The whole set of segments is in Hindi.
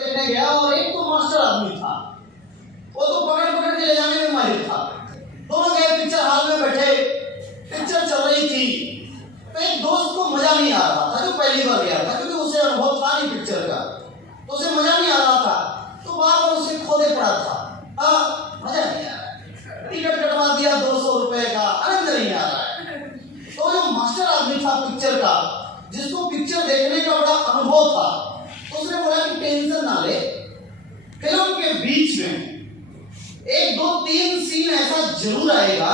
देखने गया और एक तो मास्टर आदमी था, वो तो पकड़ पकड़ के ले जाने में माहिर था। दोनों गए पिक्चर हॉल में बैठे, पिक्चर चल रही थी, तो एक दोस्त को मजा नहीं आ रहा था जो पहली बार गया था, क्योंकि उसे अनुभव था नहीं पिक्चर का, तो उसे मजा नहीं आ रहा था, तो बार बार उसे खोदे पड़ा था, मजा नहीं आ रहा, टिकट कटवा दिया 200 रुपए का, आनंद नहीं आ रहा है। तो जो मास्टर आदमी था पिक्चर का, जिसको पिक्चर देखने का बड़ा अनुभव था, तो उसने बोला कि टेंशन ना ले, फिल्म के बीच में 1, 2, 3 सीन ऐसा जरूर आएगा,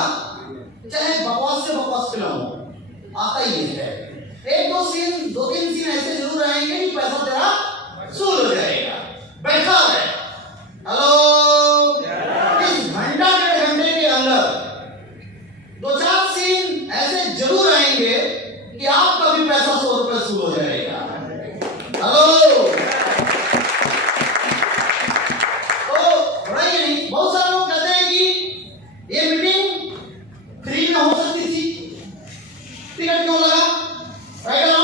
चाहे बकवास से बकवास फिल्म हो, आता ही है। 1, 2 सीन, 2, 3 सीन ऐसे जरूर आएंगे कि पैसा तेरा वसूल हो जाएगा। बैठा है, हेलो, इस घंटा 1.5 घंटे के अंदर 2, 4 सीन ऐसे जरूर आएंगे कि आपका भी पैसा 100 रुपए वसूल हो जाएगा। हेलो, तो बड़ा ही नहीं, बहुत सारे लोग कहते हैं कि ये मीटिंग फ्री में हो सकती थी, टिकट क्यों लगा, राइट ना?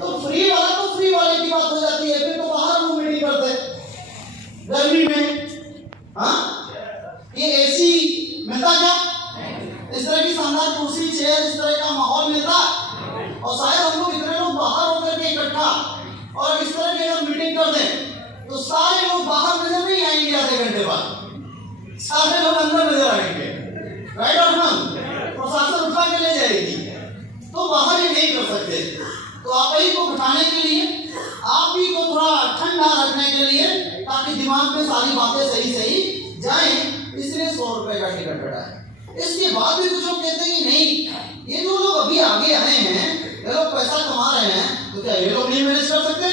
तो फ्री वाले की बात हो जाती है, फिर तो बाहर लोग मीटिंग करते गर्मी में। हाँ, ये एसी मिलता क्या? इस तरह की शानदार कुर्सी, चेयर, इस तरह का माहौल मिलता, और शायद हम लोग इतने लोग बाहर होकर के इकट्ठा और इस तरह की अगर मीटिंग कर दें तो सारे लोग बाहर नजर नहीं आएंगे, आधे घंटे बाद सारे लोग अंदर नजर आएंगे, राइट और रॉन्ग? प्रशासन उठा के ले जाएगी, तो बाहर ही नहीं कर सकते। तो आप ही को बिठाने के लिए, आप ही को थोड़ा ठंडा रखने के लिए, ताकि दिमाग में सारी बातें सही सही जाएं, इसलिए 100 रुपए का टिकट कटा है। इसके बाद भी कुछ लोग कहते हैं कि नहीं, ये जो लोग अभी आगे आए हैं, ये लोग पैसा कमा रहे हैं, तो क्या ये लोग नहीं मैनेज कर सकते?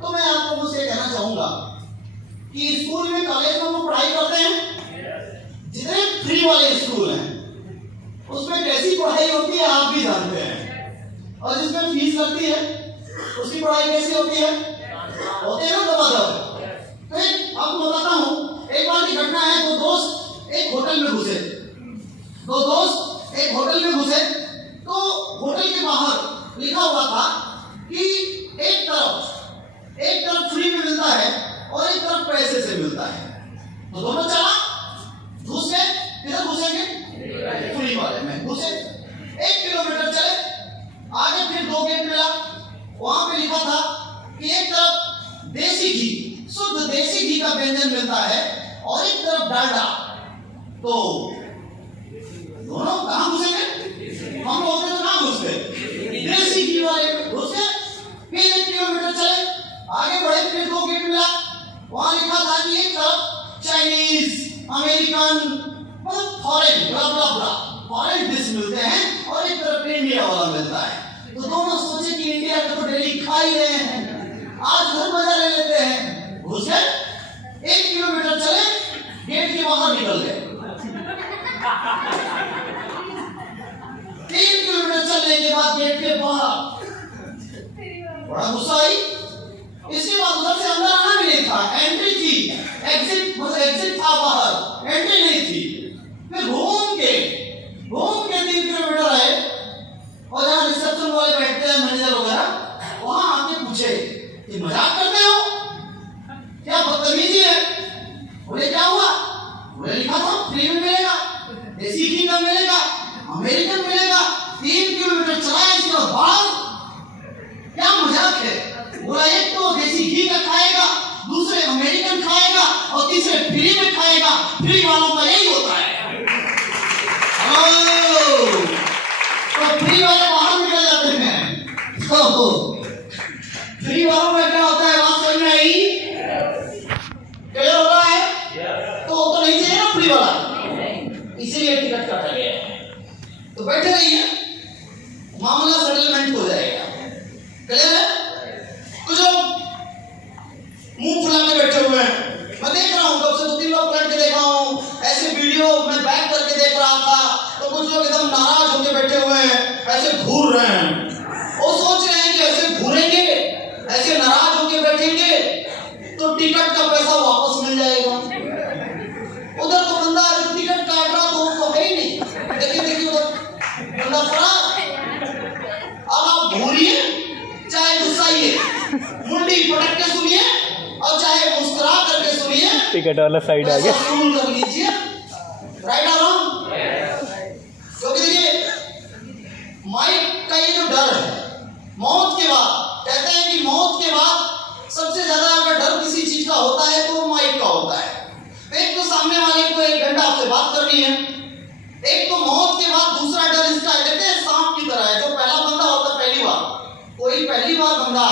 तो मैं आप लोगों से कहना चाहूंगा कि स्कूल में, कॉलेज में हम लोग पढ़ाई करते हैं, जितने फ्री वाले स्कूल हैं उसमें कैसी पढ़ाई होती है आप भी जानते हैं, और जिसमें फीस लगती है उसकी पढ़ाई कैसी होती है, होते हैं ना दबादब। तो आपको बताता हूँ, एक बार की घटना है, दो दोस्त एक होटल में घुसे, तो होटल के बाहर लिखा हुआ था कि एक तरफ फ्री में मिलता है और एक तरफ पैसे से मिलता है। तो दोनों चला, घुस गए, किधर घुसेंगे? फ्री वाले में घुसे। 1 किलोमीटर चले, आगे फिर 2 गेट मिला, वहां पे लिखा था कि एक तरफ देसी घी, शुद्ध देसी घी का व्यंजन मिलता है और एक तरफ डालडा। तो दोनों कहां घुसेंगे? हम लोग होते तो कहां घुसते? देसी घी वाले में घुस गए। फिर 1 किलोमीटर चले, आगे बढ़े, फिर 2 गेट मिला, वहां लिखा था कि एक तरफ चाइनीज, अमेरिकन, मतलब फॉरेन, फॉरेन डिश मिलते हैं और एक तरफ इंडिया वाला मिलता है। तो दोनों सोचे कि इंडिया का तो डेली खा ही रहे हैं, आज घर मजा ले लेते हैं। घुसे, 1 किलोमीटर चले, गेट के बाहर निकल गए। 3 किलोमीटर चलने के बाद गेट के बाहर, बड़ा गुस्सा आई। इसके बाद उधर से अंदर आना भी नहीं था, एंट्री थी, एग्जिट था बाहर, एंट्री नहीं थी। फिर घूम के 3 किलोमीटर आए, और जहाँ रिसेप्शन वाले बैठते हैं, मैनेजर वगैरह, वहां आके पूछे कि मजाक करते हो क्या, बदतमीजी है? बोले क्या हुआ? बोले लिखा था फ्री में मिलेगा, देसी घी का मिलेगा, अमेरिकन मिलेगा। 3 किलोमीटर चलाए, इसके बाद क्या मजाक है? बोला एक तो देसी घी का खाएगा, दूसरे अमेरिकन खाएगा, और तीसरे फ्री में खाएगा। फ्री वालों का यही होता है। तो फ्री वाले बाहर निकल जाते हैं। तो फ्री वालों में क्या होता है, बात समझ में आई? क्लियर हो रहा है? तो वो तो नहीं चाहिए ना फ्री वाला, इसीलिए टिकट काटा गया है। तो बैठे रहिए, मामला सेटलमेंट हो जाएगा। क्लियर है? कुछ लोग मुंह फुला के बैठे हुए हैं, मैं देख रहा हूँ, कब से 2-3 लोग पलट के देखा हूँ, ऐसे वीडियो मैं बैक करके देख रहा था, तो कुछ लोग एकदम नाराज होकर बैठे हुए हैं, ऐसे घूर रहे हैं। वो सोच रहे हैं कि ऐसे घूरेंगे, ऐसे नाराज होकर बैठेंगे तो टिकट का पैसा वापस मिल जाएगा। उधर तो बंदा टिकट काट रहा, तो वो है ही नहीं, देखिए उधर बंदा फरार। अब आप घूरिए चाहे गुस्साइए, मुंडी पटक के सुनिए, और चाहे टिकट वाला साइड आ गया। कबूल कर लीजिए, राइट और रॉन्ग? क्योंकि देखिए माइक का ये जो डर है मौत के बाद, कहते हैं कि मौत के बाद सबसे ज्यादा अगर डर किसी चीज का होता है तो वो माइक का होता है। एक तो सामने वाले को 1 घंटा आपसे बात करनी है, एक तो मौत के बाद दूसरा डर इसका कहते हैं सांप की तरह है। जो पहला बंदा होता है पहली बार, कोई पहली बार बंदा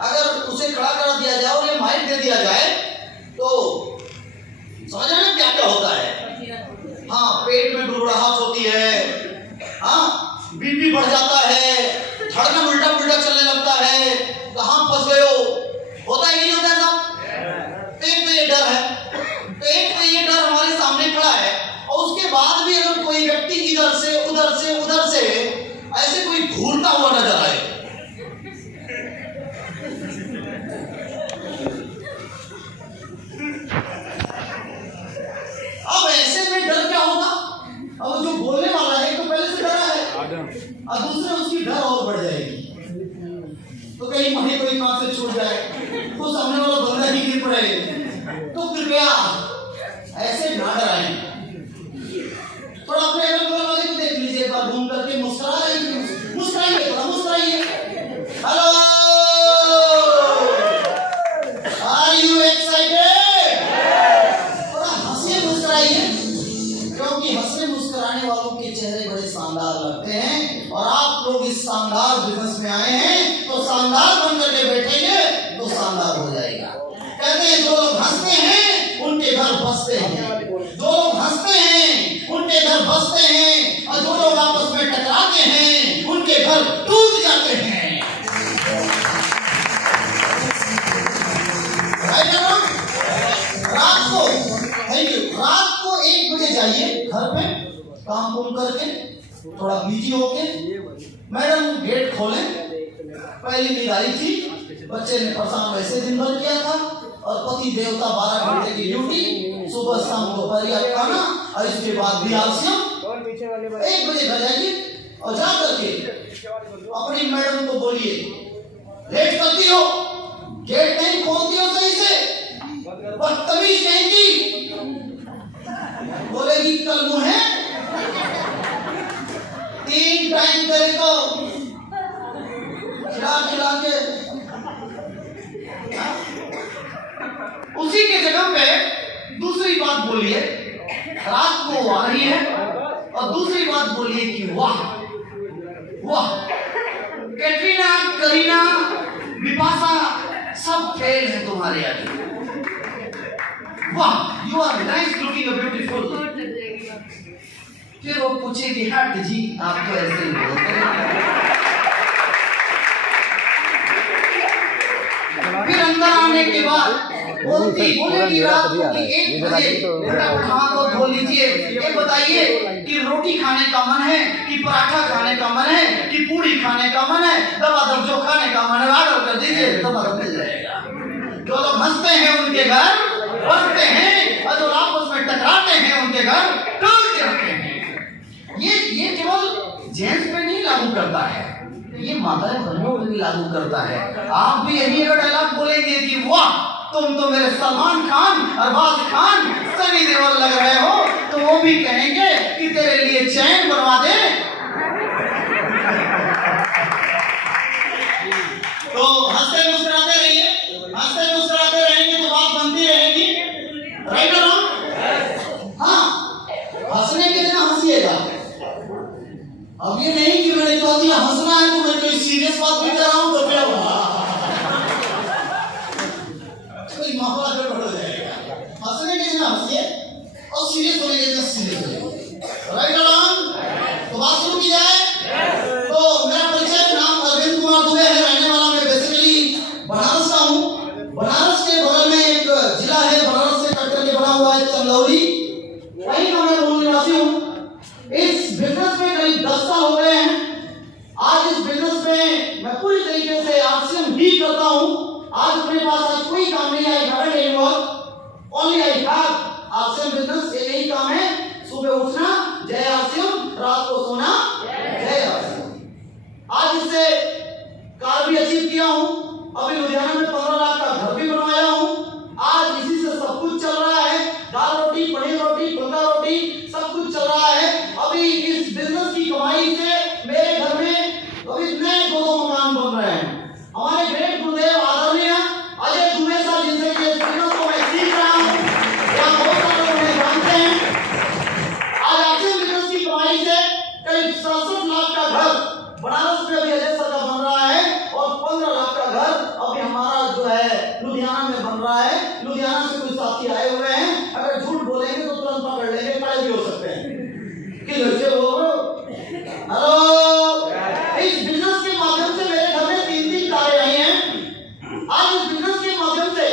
अगर उसे खड़ा कर दिया जाए और ये माइक दे दिया जाए तो समझ रहे हैं क्या क्या होता है? हाँ, पेट में गुड़गुड़ाहट होती है, हाँ बीपी बढ़ जाता है, धड़कन उल्टा पुल्टा चलने लगता है, कहाँ फंस गए हो, होता है कि नहीं होता है साहब? एक तो ये डर है, तो एक तो ये डर हमारे सामने खड़ा है और उसके बाद भी अगर कोई व्यक्ति इधर से उधर से उधर से ऐसे कोई घूरता हुआ नजर आए, अब ऐसे में डर क्या होगा? अब जो बोलने वाला है तो पहले से डरा है और दूसरे उसकी डर और बढ़ जाएगी, तो कहीं मही कोई काम से छूट जाए तो सामने वाला बंदा ही गिर पड़े। तो कृपया ऐसे ना डराएं। थोड़ा अपने अगल बगल वाले को देख लीजिए, एक बार घूम करके मुस्कुराइए, थोड़ा मुस्कुराइए। Hello, are you excited? थोड़ा हंसिए, मुस्कुराइए, क्योंकि हंसने मुस्कुराने वालों के चेहरे बड़े शानदार लगते हैं और आप लोग इस शानदार बिजनेस में आए हैं तो शानदार बन करके बैठेंगे तो शानदार हो जाएगा। कहते हैं जो लोग हंसते हैं उनके घर बसते हैं, जो लोग हंसते हैं उनके घर बसते हैं और जो लोग आपस में टकराते हैं उनके घर टूट जाते हैं। रात को 1 बजे जाइए घर पे काम कुम करके, थोड़ा बिजी होके, मैडम गेट खोलें, पहली नींद आई थी, बच्चे ने परेशान वैसे दिन भर किया था और पति देवता 12 घंटे की ड्यूटी, सुबह शाम दोपहर खाना और इसके बाद भी आलस्यम। 1 बजे घर जाइए और जा करके अपनी मैडम को बोलिए लेट करती हो, गेट नहीं खोलती हो सही से, बदतमीज कहेंगी, बोलेगी कल मुँह 3 टाइम तेरे को खिला के। उसी के जगह पे दूसरी बात बोलिए, रात को आ रही है और दूसरी बात बोलिए कि वाह वाह, कैटरीना, करीना, बिपाशा सब फेल है तुम्हारे आगे, वाह you are nice looking beautiful. फिर वो पूछेगी हट जी आप तो ऐसे ही बोलते हैं। फिर अंदर आने के बाद बोलेगी रात को कि 1 बजे फटाफट हाथ और धो लीजिए, ये बताइए कि रोटी खाने का मन है कि पराठा खाने का मन है कि पूरी खाने का मन है, दबा दब जो खाने का मन है ऑर्डर कर दीजिए, दबा दब मिल जाएगा। जो लोग हंसते हैं उनके घर बसते हैं और जो आपस में टकराते हैं उनके घर टूट जाते हैं। ये केवल जेंट्स पे नहीं लागू करता है, ये माताएं बहनों पे भी लागू करता है। आप भी यही अगर डायलॉग बोलेंगे कि वाह तुम तो मेरे सलमान खान, अरबाज खान, सनी देओल लग रहे हो, तो वो भी कहेंगे कि तेरे लिए चैन बनवा दे। तो हंसते मुस्कुराते रहिए, हंसते मुस्कुराते रहेंगे तो बात बनती रहेगी, राइट और रॉन्ग? हाँ, हंसने के दिन हंसिएगा। अब ये नहीं कि मैंने कह दिया हंसना है तो मैं कोई सीरियस बात भी कर रहा हूं तो फिर कोई मामला गड़बड़ हो जाएगा। हंसने के दिन हंसिए और सीरियस होने के दिन सीरियस होइए, राइट और रॉन्ग? तो बात शुरू की जाए। तो मेरा परिचय नाम अरविंद कुमार दुबे है, रहने वाला मैं बेसिकली बनारस का हूँ। बनारस के बगल में एक जिला है, बनारस से कट करके बना हुआ है चंदौली, वहीं का मैं मूल निवासी हूँ। इस बिजनेस में करीब 10 साल हो गए हैं। आज इस बिजनेस में मैं पूरी तरीके से आरसीएम ही करता हूँ। आज मेरे पास आज कोई काम नहीं है, I have any work, only I have RCM business. एक ही काम है, सुबह उठना जय आरसीएम, रात को सोना जय आरसीएम। आज इससे कार भी अचीव किया हूँ, अभी लुधियाना में 15 लाख का घर भी बनवाया हूँ। आज इसी से सब कुछ चल रहा रहा है, लुधियाना से कुछ साथी आए हुए हैं, अगर झूठ बोलेंगे तो तुरंत पकड़ लेंगे, खड़े भी हो सकते हैं कि लड़के बोल रहे हो। हेलो, इस बिजनेस के माध्यम से मेरे घर में 3-3 कारें आई हैं। आज इस बिजनेस के माध्यम से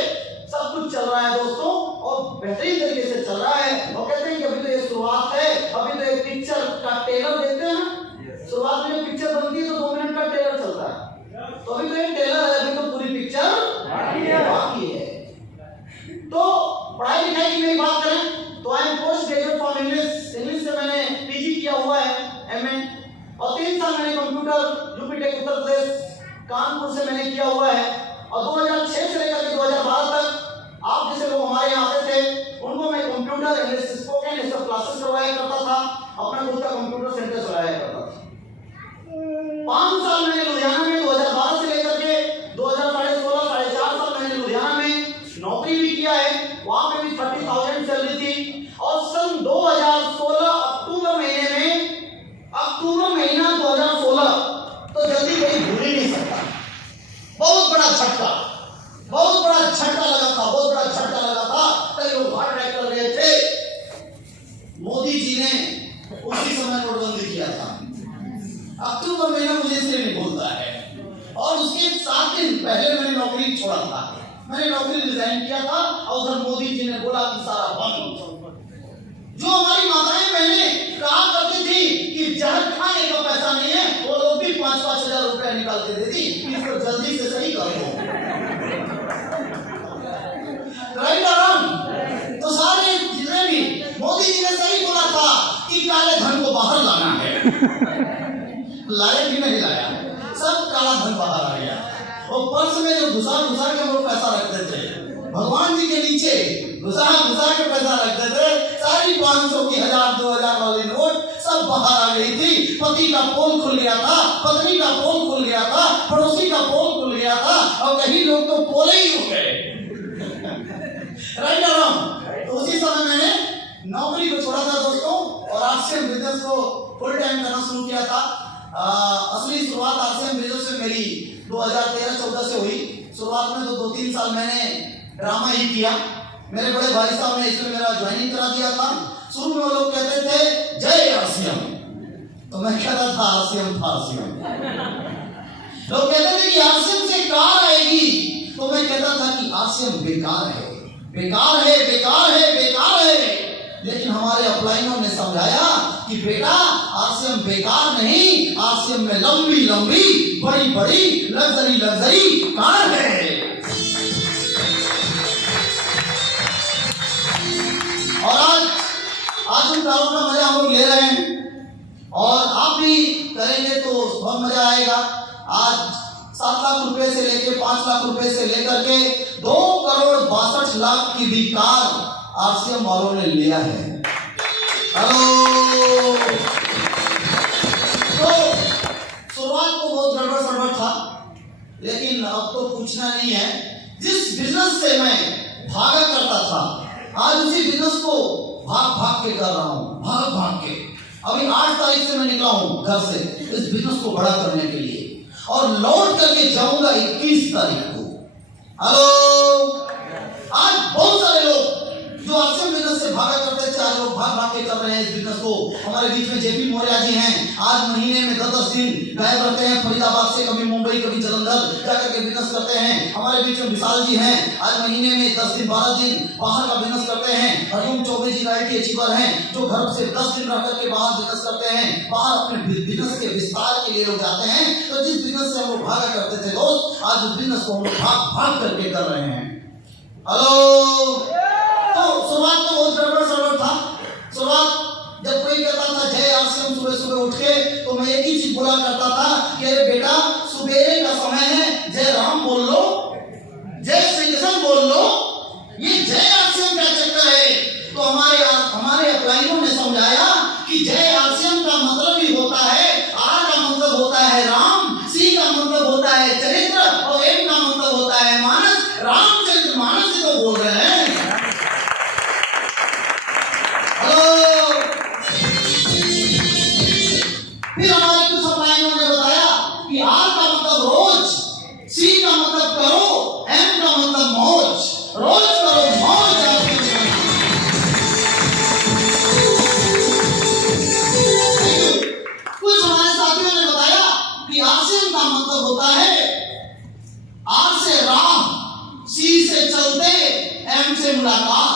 सब कुछ चल रहा है दोस्तों, और बेहतरीन तरीके से चल रहा है। और कहते हैं कि अभी तो ये शुरुआत है, अभी तो एक पिक्चर का ट्रेलर देखते हैं ना, शुरुआत में पिक्चर बनती है तो 2 मिनट का ट्रेलर चलता है, तो अभी तो एक ट्रेलर है, अभी तो पूरी पिक्चर बाकी है। तो पढ़ाई लिखाई की मेरी बात करें तो I am post graduate from English. English से मैंने पीजी किया हुआ है, एमए, और 3 साल मैंने computer UP take Uttar Pradesh Kanpur से मैंने किया हुआ है। और 2006 से लेकर के 2012 तक आप जैसे लोग हमारे यहाँ आते थे, उनको मैं कंप्यूटर, इंग्लिश स्पोकन, ये सब क्लासेस करवाया करता था, अपना खुद का कंप्यूटर सेंटर चलाया करता था। 5 साल मैंने लुधियाना में 2012 से लेकर के 2016 साढ़े 4 साल मैंने लुधियाना में नौकरी भी किया है, वहां पे भी 30,000 सैलरी थी। और सन 2016 अक्टूबर महीना 2016, तो जल्दी कोई भूल ही नहीं सकता। बहुत बड़ा झटका लगा था, बहुत बड़ा झटका लगा था। कई लोग हार्ट अटैक कर रहे थे। मोदी जी ने उसी समय नोटबंदी किया था। अक्टूबर महीना मुझे इसलिए नहीं बोलता है, और उसके 7 दिन पहले मैंने नौकरी छोड़ा था, मैंने नौकरी रिजाइन किया था, और उधर मोदी जी ने बोला कि सारा बंद। जो हमारी माताएं बहनें कहा करती थी कि जहर खाने का पैसा नहीं है, वो लोग भी 5-5 हजार रुपया निकाल के देती, इसको जल्दी से सही कर दो। राइट और रॉन्ग? तो सारे जितने भी मोदी जी ने सही बोला था कि काले धन को बाहर लाना है, लाया भी नहीं लाया, सब काला धन बाहर आ गया। और पर्स में जो घुसा के हम लोग पैसा रखते थे, भगवान जी के नीचे घुसा के पैसा रखते थे, सारी 500 की 1000 2000 वाली नोट सब बाहर आ गई थी। पति का पोल खुल गया था, पत्नी का पोल खुल गया था, पड़ोसी का पोल खुल गया था, और कहीं लोग तो पोले ही हो गए। राइट और रॉन्ग? तो उसी समय मैंने नौकरी को छोड़ा था दोस्तों, और आरसीएम बिजनेस को फुल टाइम करना शुरू किया था। असली शुरुआत आरसीएम बिजनेस से मेरी 2013-14 से हुई। शुरुआत में तो 2-3 साल मैंने ड्रामा ही किया। मेरे बड़े भाई साहब ने इसमें मेरा ज्वाइनिंग करा दिया था। शुरू में वो लोग कहते थे जय आरसीएम, तो मैं कहता था आरसीएम फारसीएम। लोग कहते थे कि आरसीएम से कार आएगी, तो मैं कहता था कि आरसीएम बेकार है, बेकार है, बेकार है, बेकार है। लेकिन हमारे अपलाइनों ने समझाया कि बेटा आरसीएम बेकार नहीं, आरसीएम में लंबी लंबी बड़ी बड़ी लग्जरी कार है। और आज उन कारों का मजा हम लोग ले रहे हैं, और आप भी करेंगे तो बहुत मजा आएगा। आज 7 लाख रुपए से लेके 5 लाख रुपए से लेकर के 2 करोड़ 62 लाख की भी कार आरसीएम वालों ने लिया है। हेलो, तो शुरुआत को बहुत गड़बड़ था, लेकिन अब तो पूछना नहीं है। जिस बिजनेस से मैं भागा करता था, आज उसी बिजनेस को भाग के कर रहा हूं, भाग के। अभी 8 तारीख से मैं निकला हूं घर से इस बिजनेस को बड़ा करने के लिए, और लौट करके जाऊंगा 21 तारीख को। हेलो, आज बहुत सारे लोग जो आरसीएम बिजनेस से भागा करते थे, आज लोग भाग के कर रहे हैं इस बिजनेस को। हमारे बीच में जेपी मौर्य जी हैं, आज महीने में 10-10 दिन गायब रहते हैं, फरीदाबाद से कभी मुंबई कभी जलंधर जाकर के बिजनेस करते हैं। हमारे बीच में विशाल जी हैं, आज महीने में 10 दिन 12 दिन बाहर का बिजनेस करते हैं। हरिओम चौबे जी आईटी अचीवर हैं, जो घर से 10 दिन रह करके बाहर बिजनेस करते हैं, बाहर अपने बिजनेस के विस्तार के लिए लोग जाते हैं। तो जिस बिजनेस से हम लोग भागा करते थे दोस्त, आज उस बिजनेस को हम लोग भाग करके कर रहे हैं। हेलो, तो शुरुआत तो बहुत गड़बड़ था। शुरुआत जब कोई कहता था जय आरसीएम सुबह उठ के, तो मैं एक ही चीज बोला करता था कि अरे बेटा, सुबह का समय है, जय राम बोल लो, जय श्री कृष्ण बोल लो, ये जय आरसीएम क्या चक्कर है? तो हमारे अपलाइनों ने समझाया कि जय आरसीएम का मतलब ही होता है, आर का मतलब होता है राम, सी का मतलब होता है चरित्र, और एम का मतलब होता है मानस। रामचरित्र मानस से तो बोल रहे हैं। फिर हमारे कुछ अपलाइनों ने बताया कि आर का मतलब रोज, सी का मतलब से मुलाकात।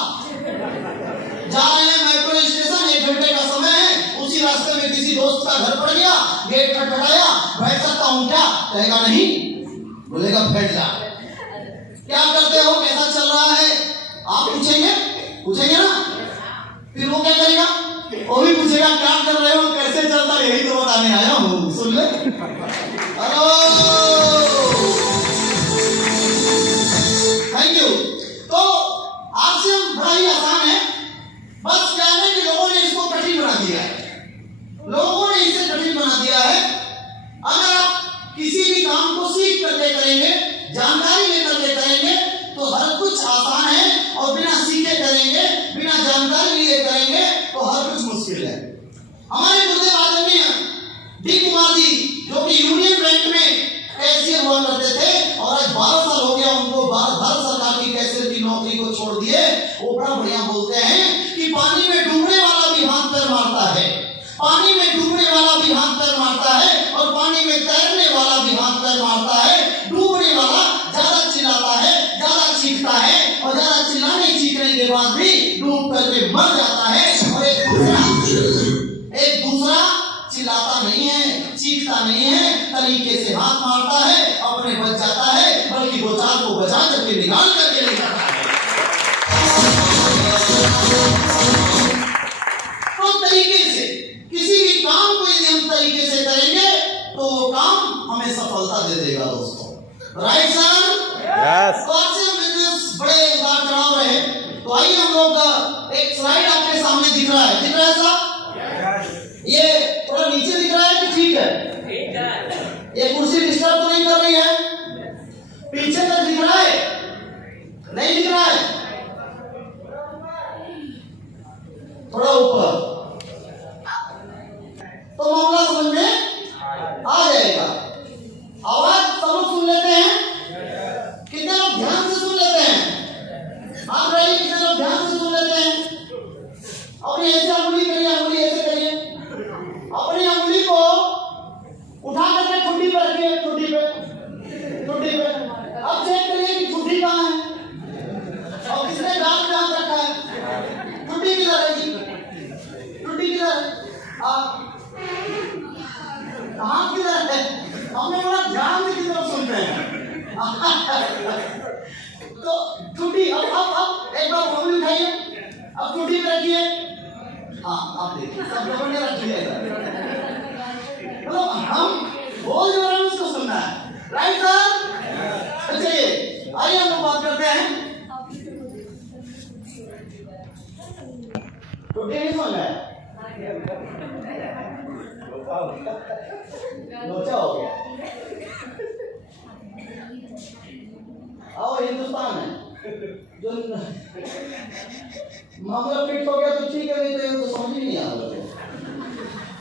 जा रहे हैं मेट्रो स्टेशन, 1 घंटे का समय है, उसी रास्ते में किसी दोस्त का घर पड़ गया, गेट खटखटाया, बैठ सकता हूं क्या? कहेगा नहीं, बोलेगा बैठ जा। क्या करते हो, कैसा चल रहा है, आप पूछेंगे ना, फिर वो क्या करेगा? वो भी पूछेगा क्या कर रहे हो, कैसे चलता, यही तो बताने आया हूं, सुन ले। Hello, thank you. तो आपसे हम बड़ा ही आसान है, बस क्या है कि लोगों ने इसको कठिन बना दिया है, लोगों ने इसे कठिन बना दिया है। अगर आप किसी भी काम को सीख करके करेंगे, जानकारी लेकर के करेंगे, तो हर कुछ आसान है, और बिना सीखे करेंगे, बिना जानकारी लिए करेंगे, तो हर कुछ मुश्किल है। हमारे गुरुदेव आदरणीय डी कुमार जी, जो कि यूनियन बैंक में कैशियर हुआ करते थे, और आज 12 साल हो गया उनको भारत सरकार की कैशियर की नौकरी को छोड़ दिए, वो बड़ा बढ़िया बोलते हैं कि पानी में डूबने वाला भी हाथ पैर मारता है, पानी में डूबने वाला भी हाथ पैर मारता है, और पानी में तैरने वाला भी हाथ पैर मारता है। डूबने वाला ज्यादा चिल्लाता है, ज्यादा चीखता है, और ज्यादा चिल्लाने चीखने के बाद भी डूब करके मर जाता है, और एक दूसरा चिल्लाता नहीं है, चीखता नहीं है, तरीके से हाथ मारता है, अपने बच जाता है, बल्कि दो चार को बचा करके निकाल करके ले जाता है। तो तरीके से किसी भी काम को यदि हम तरीके से करेंगे, तो वो काम हमें सफलता दे देगा दोस्तों। Right sir? यस। तो आज से हम बिजनेस बड़े उतार चढ़ाव रहे, तो आइए हम लोग एक स्लाइड आपके सामने दिख रहा है साहब? ये थोड़ा नीचे दिख रहा है कि ठीक है? ठीक है। ये कुर्सी डिस्टर्ब तो नहीं कर रही है? पीछे तक दिख रहा है? नहीं दिख रहा है? थोड़ा ऊपर, तो मामला समझ में आ जाएगा। आवाज सब लोग सुन लेते हैं? कितने लोग ध्यान से सुन लेते हैं? आप रहिए, कितने लोग ध्यान से सुन लेते हैं? अपनी ऐसे अंगुली करिए, अंगुली ऐसे करिए, अपनी अंगुली को उठा करके ठुड्डी पे रखिए, ठुड्डी पे। अब चेक करिए कि ठुड्डी कहाँ है, और किसने गाल पे हाथ रखा है, ठुड्डी किधर है जी? ठुड्डी किधर है? हाथ किधर है? हमने बड़ा ध्यान से किसी लोग सुनते हैं। तो ठुड्डी, अब एक बार अंगुली उठाइए, अब ठुड्डी पे रखिए। हाँ, आप देखिए सब लोगों ने रख लिया है। मतलब हम बोल जो रहे हैं उसको सुनना है, राइट सर? चलिए आइए हम लोग बात करते हैं। टुडे नहीं सुन रहा है, लोचा हो गया। आओ, हिंदुस्तान है, जो मामला फिट हो गया तो ठीक है, नहीं तो समझ ही नहीं आ रहा।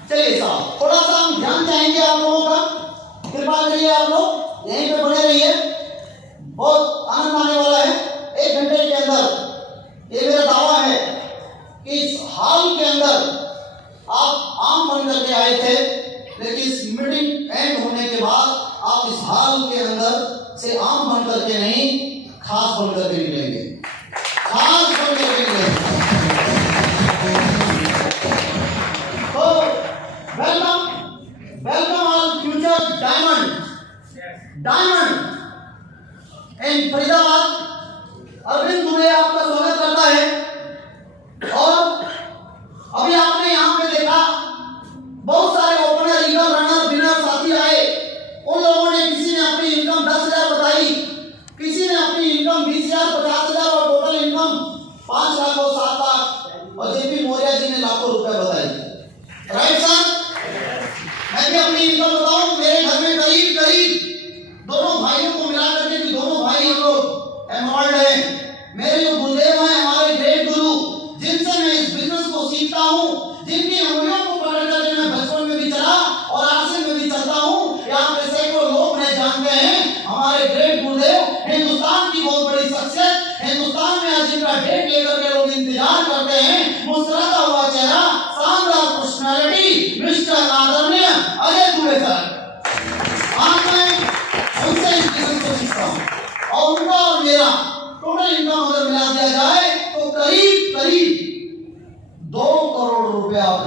चलिए साहब, थोड़ा सा हम ध्यान चाहेंगे आप लोगों का, कृपा करिए, आप लोग यहीं पे बने रहिए, बहुत आनंद आने वाला है। 1 घंटे के अंदर ये मेरा दावा है कि इस हॉल के अंदर आप आम बन करके आए थे, लेकिन इस मीटिंग एंड होने के बाद आप इस हॉल के अंदर से आम बन करके नहीं, खास बन करके निकलेंगे, खास बन करके निकलेंगे। तो welcome all future diamond in Faridabad. Arvind Dubey आपका स्वागत करता है। और अभी आपने यहाँ पे देखा बहुत सारे ओपनर, ईगल, रनर, विनर साथी आए। उन लोगों ने, किसी ने अपनी इनकम 10,000 बताई, किसी ने अपनी इनकम 20,000, 50,000, और टोटल इनकम 5 लाख और 7 लाख, और जेपी मौर्य जी ने लाखों रुपए बताई। Right sir? मैं भी अपनी इनकम बताऊं, मेरे घर में करीब दोनों भाइयों को मिला करके, दोनों भाई हम लोग एमॉल्ड हैं। मेरे जो गुरुदेव हैं, हमारे ग्रेट गुरु, जिनसे मैं इस बिजनेस को सीखता हूँ, जिनकी उंगलियों को पकड़ करके मैं बचपन में भी चला और आज से मैं भी चलता हूँ। यहाँ पे सैकड़ों लोग मुझे जानते हैं, हमारे ग्रेट गुरुदेव, हिंदुस्तान की बहुत बड़ी शख्सियत, हिंदुस्तान में आज जिनका डेट लेकर के लोग इंतजार करते हैं, मुस्कुराता हुआ चेहरा, शानदार पर्सनालिटी, मिस्टर आदरणीय अजय दुबे सर। आज मैं उनसे इस बिजनेस को सीखता हूँ, और उनका और मेरा टोटल इनकम अगर मिला दिया जाए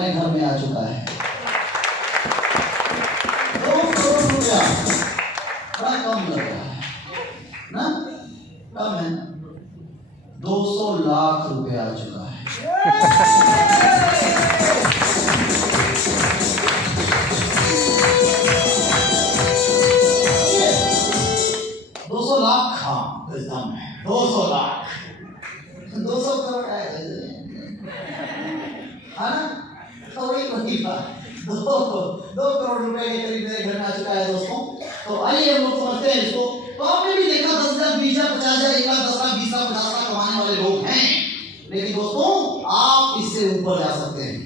अपने घर में आ चुका है। 2 करोड़ रुपया बड़ा कम लग रहा है ना, कम है। 200 लाख रुपया आ चुका है। 200 लाख, हाँ दम है। 200 लाख, 200 करोड़ है ना, थोड़ी बड़ी बात। 2 करोड़ रुपए के करीब मेरे घर में आ चुका है दोस्तों। तो आइए हम लोग समझते हैं इसको। तो आपने भी देखा 10 लाख 20 लाख 50 हजार 1 लाख 10 लाख 20 लाख 50 लाख कमाने वाले लोग हैं, लेकिन दोस्तों आप इससे ऊपर जा सकते हैं।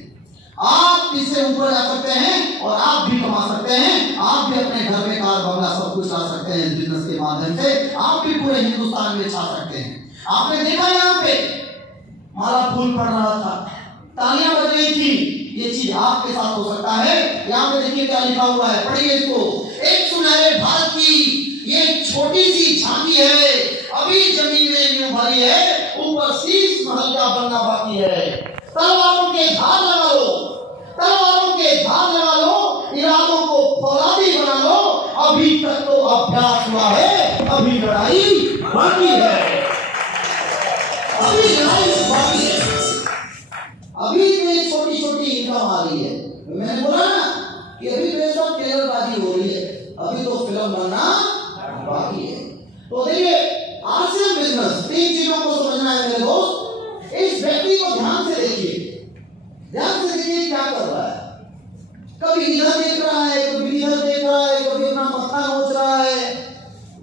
आप इससे ऊपर जा सकते हैं और आप भी कमा सकते हैं। आप भी अपने घर में कार बंगला सब कुछ ला सकते हैं बिजनेस के माध्यम से। आप भी पूरे हिंदुस्तान में छा सकते हैं। आपने देखा यहाँ पे माला फूल पड़ रहा था, तालियां बज रही थी। ये चीज आपके साथ हो सकता है। यहाँ पे देखिए क्या लिखा हुआ है, पढ़िए इसको। एक सुनहरे भारत की ये छोटी सी झांकी है, अभी जमीन में यूं भरी है, ऊपर शीश महल का बनना बाकी है। तलवारों के धार लगा लो, तलवारों के धार लगा लो, इरादों को फौलादी बना लो। अभी तक तो अभ्यास हुआ है, अभी लड़ाई बाकी है, अभी लड़ाई बाकी है। अभी तो छोटी छोटी इनकम आ रही है। मैंने बोला ना कि अभी तो सब ट्रेलरबाजी हो रही है, अभी तो फिल्म बनना बाकी है। तो देखिए आरसीएम बिजनेस, 3 चीजों को समझना है मेरे दोस्त। इस व्यक्ति को ध्यान से देखिए, ध्यान से देखिए क्या कर रहा है। कभी इधर देख रहा है, कभी इधर देख रहा है, कभी अपना मत्था नोच रहा है,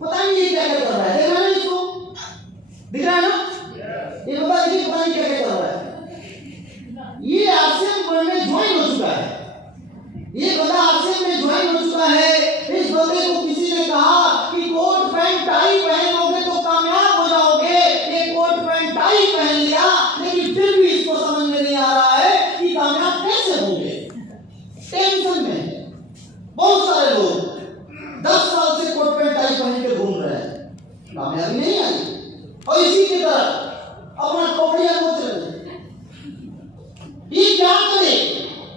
पता नहीं ये क्या कर रहा है। देख रहा है इसको, दिख रहा है ना, ये पता नहीं क्या कर रहा है। ये आरसीएम में ज्वाइन हो चुका है, ये बंदा आरसीएम में ज्वाइन हो चुका है। इस बंदे को किसी ने कहा कि कोट पैंट टाई पहनोगे तो कामयाब हो जाओगे। ये कोट पैंट टाई पहन लिया, लेकिन फिर भी इसको समझ में नहीं आ रहा है कि कामयाब कैसे होंगे। टेंशन में बहुत सारे लोग 10 साल से कोट पैंट टाई पहन के घूम रहे हैं, कामयाबी नहीं आई। और इसी की तरह अपना कपड़िया नोच रहे हैं। ये क्या करे,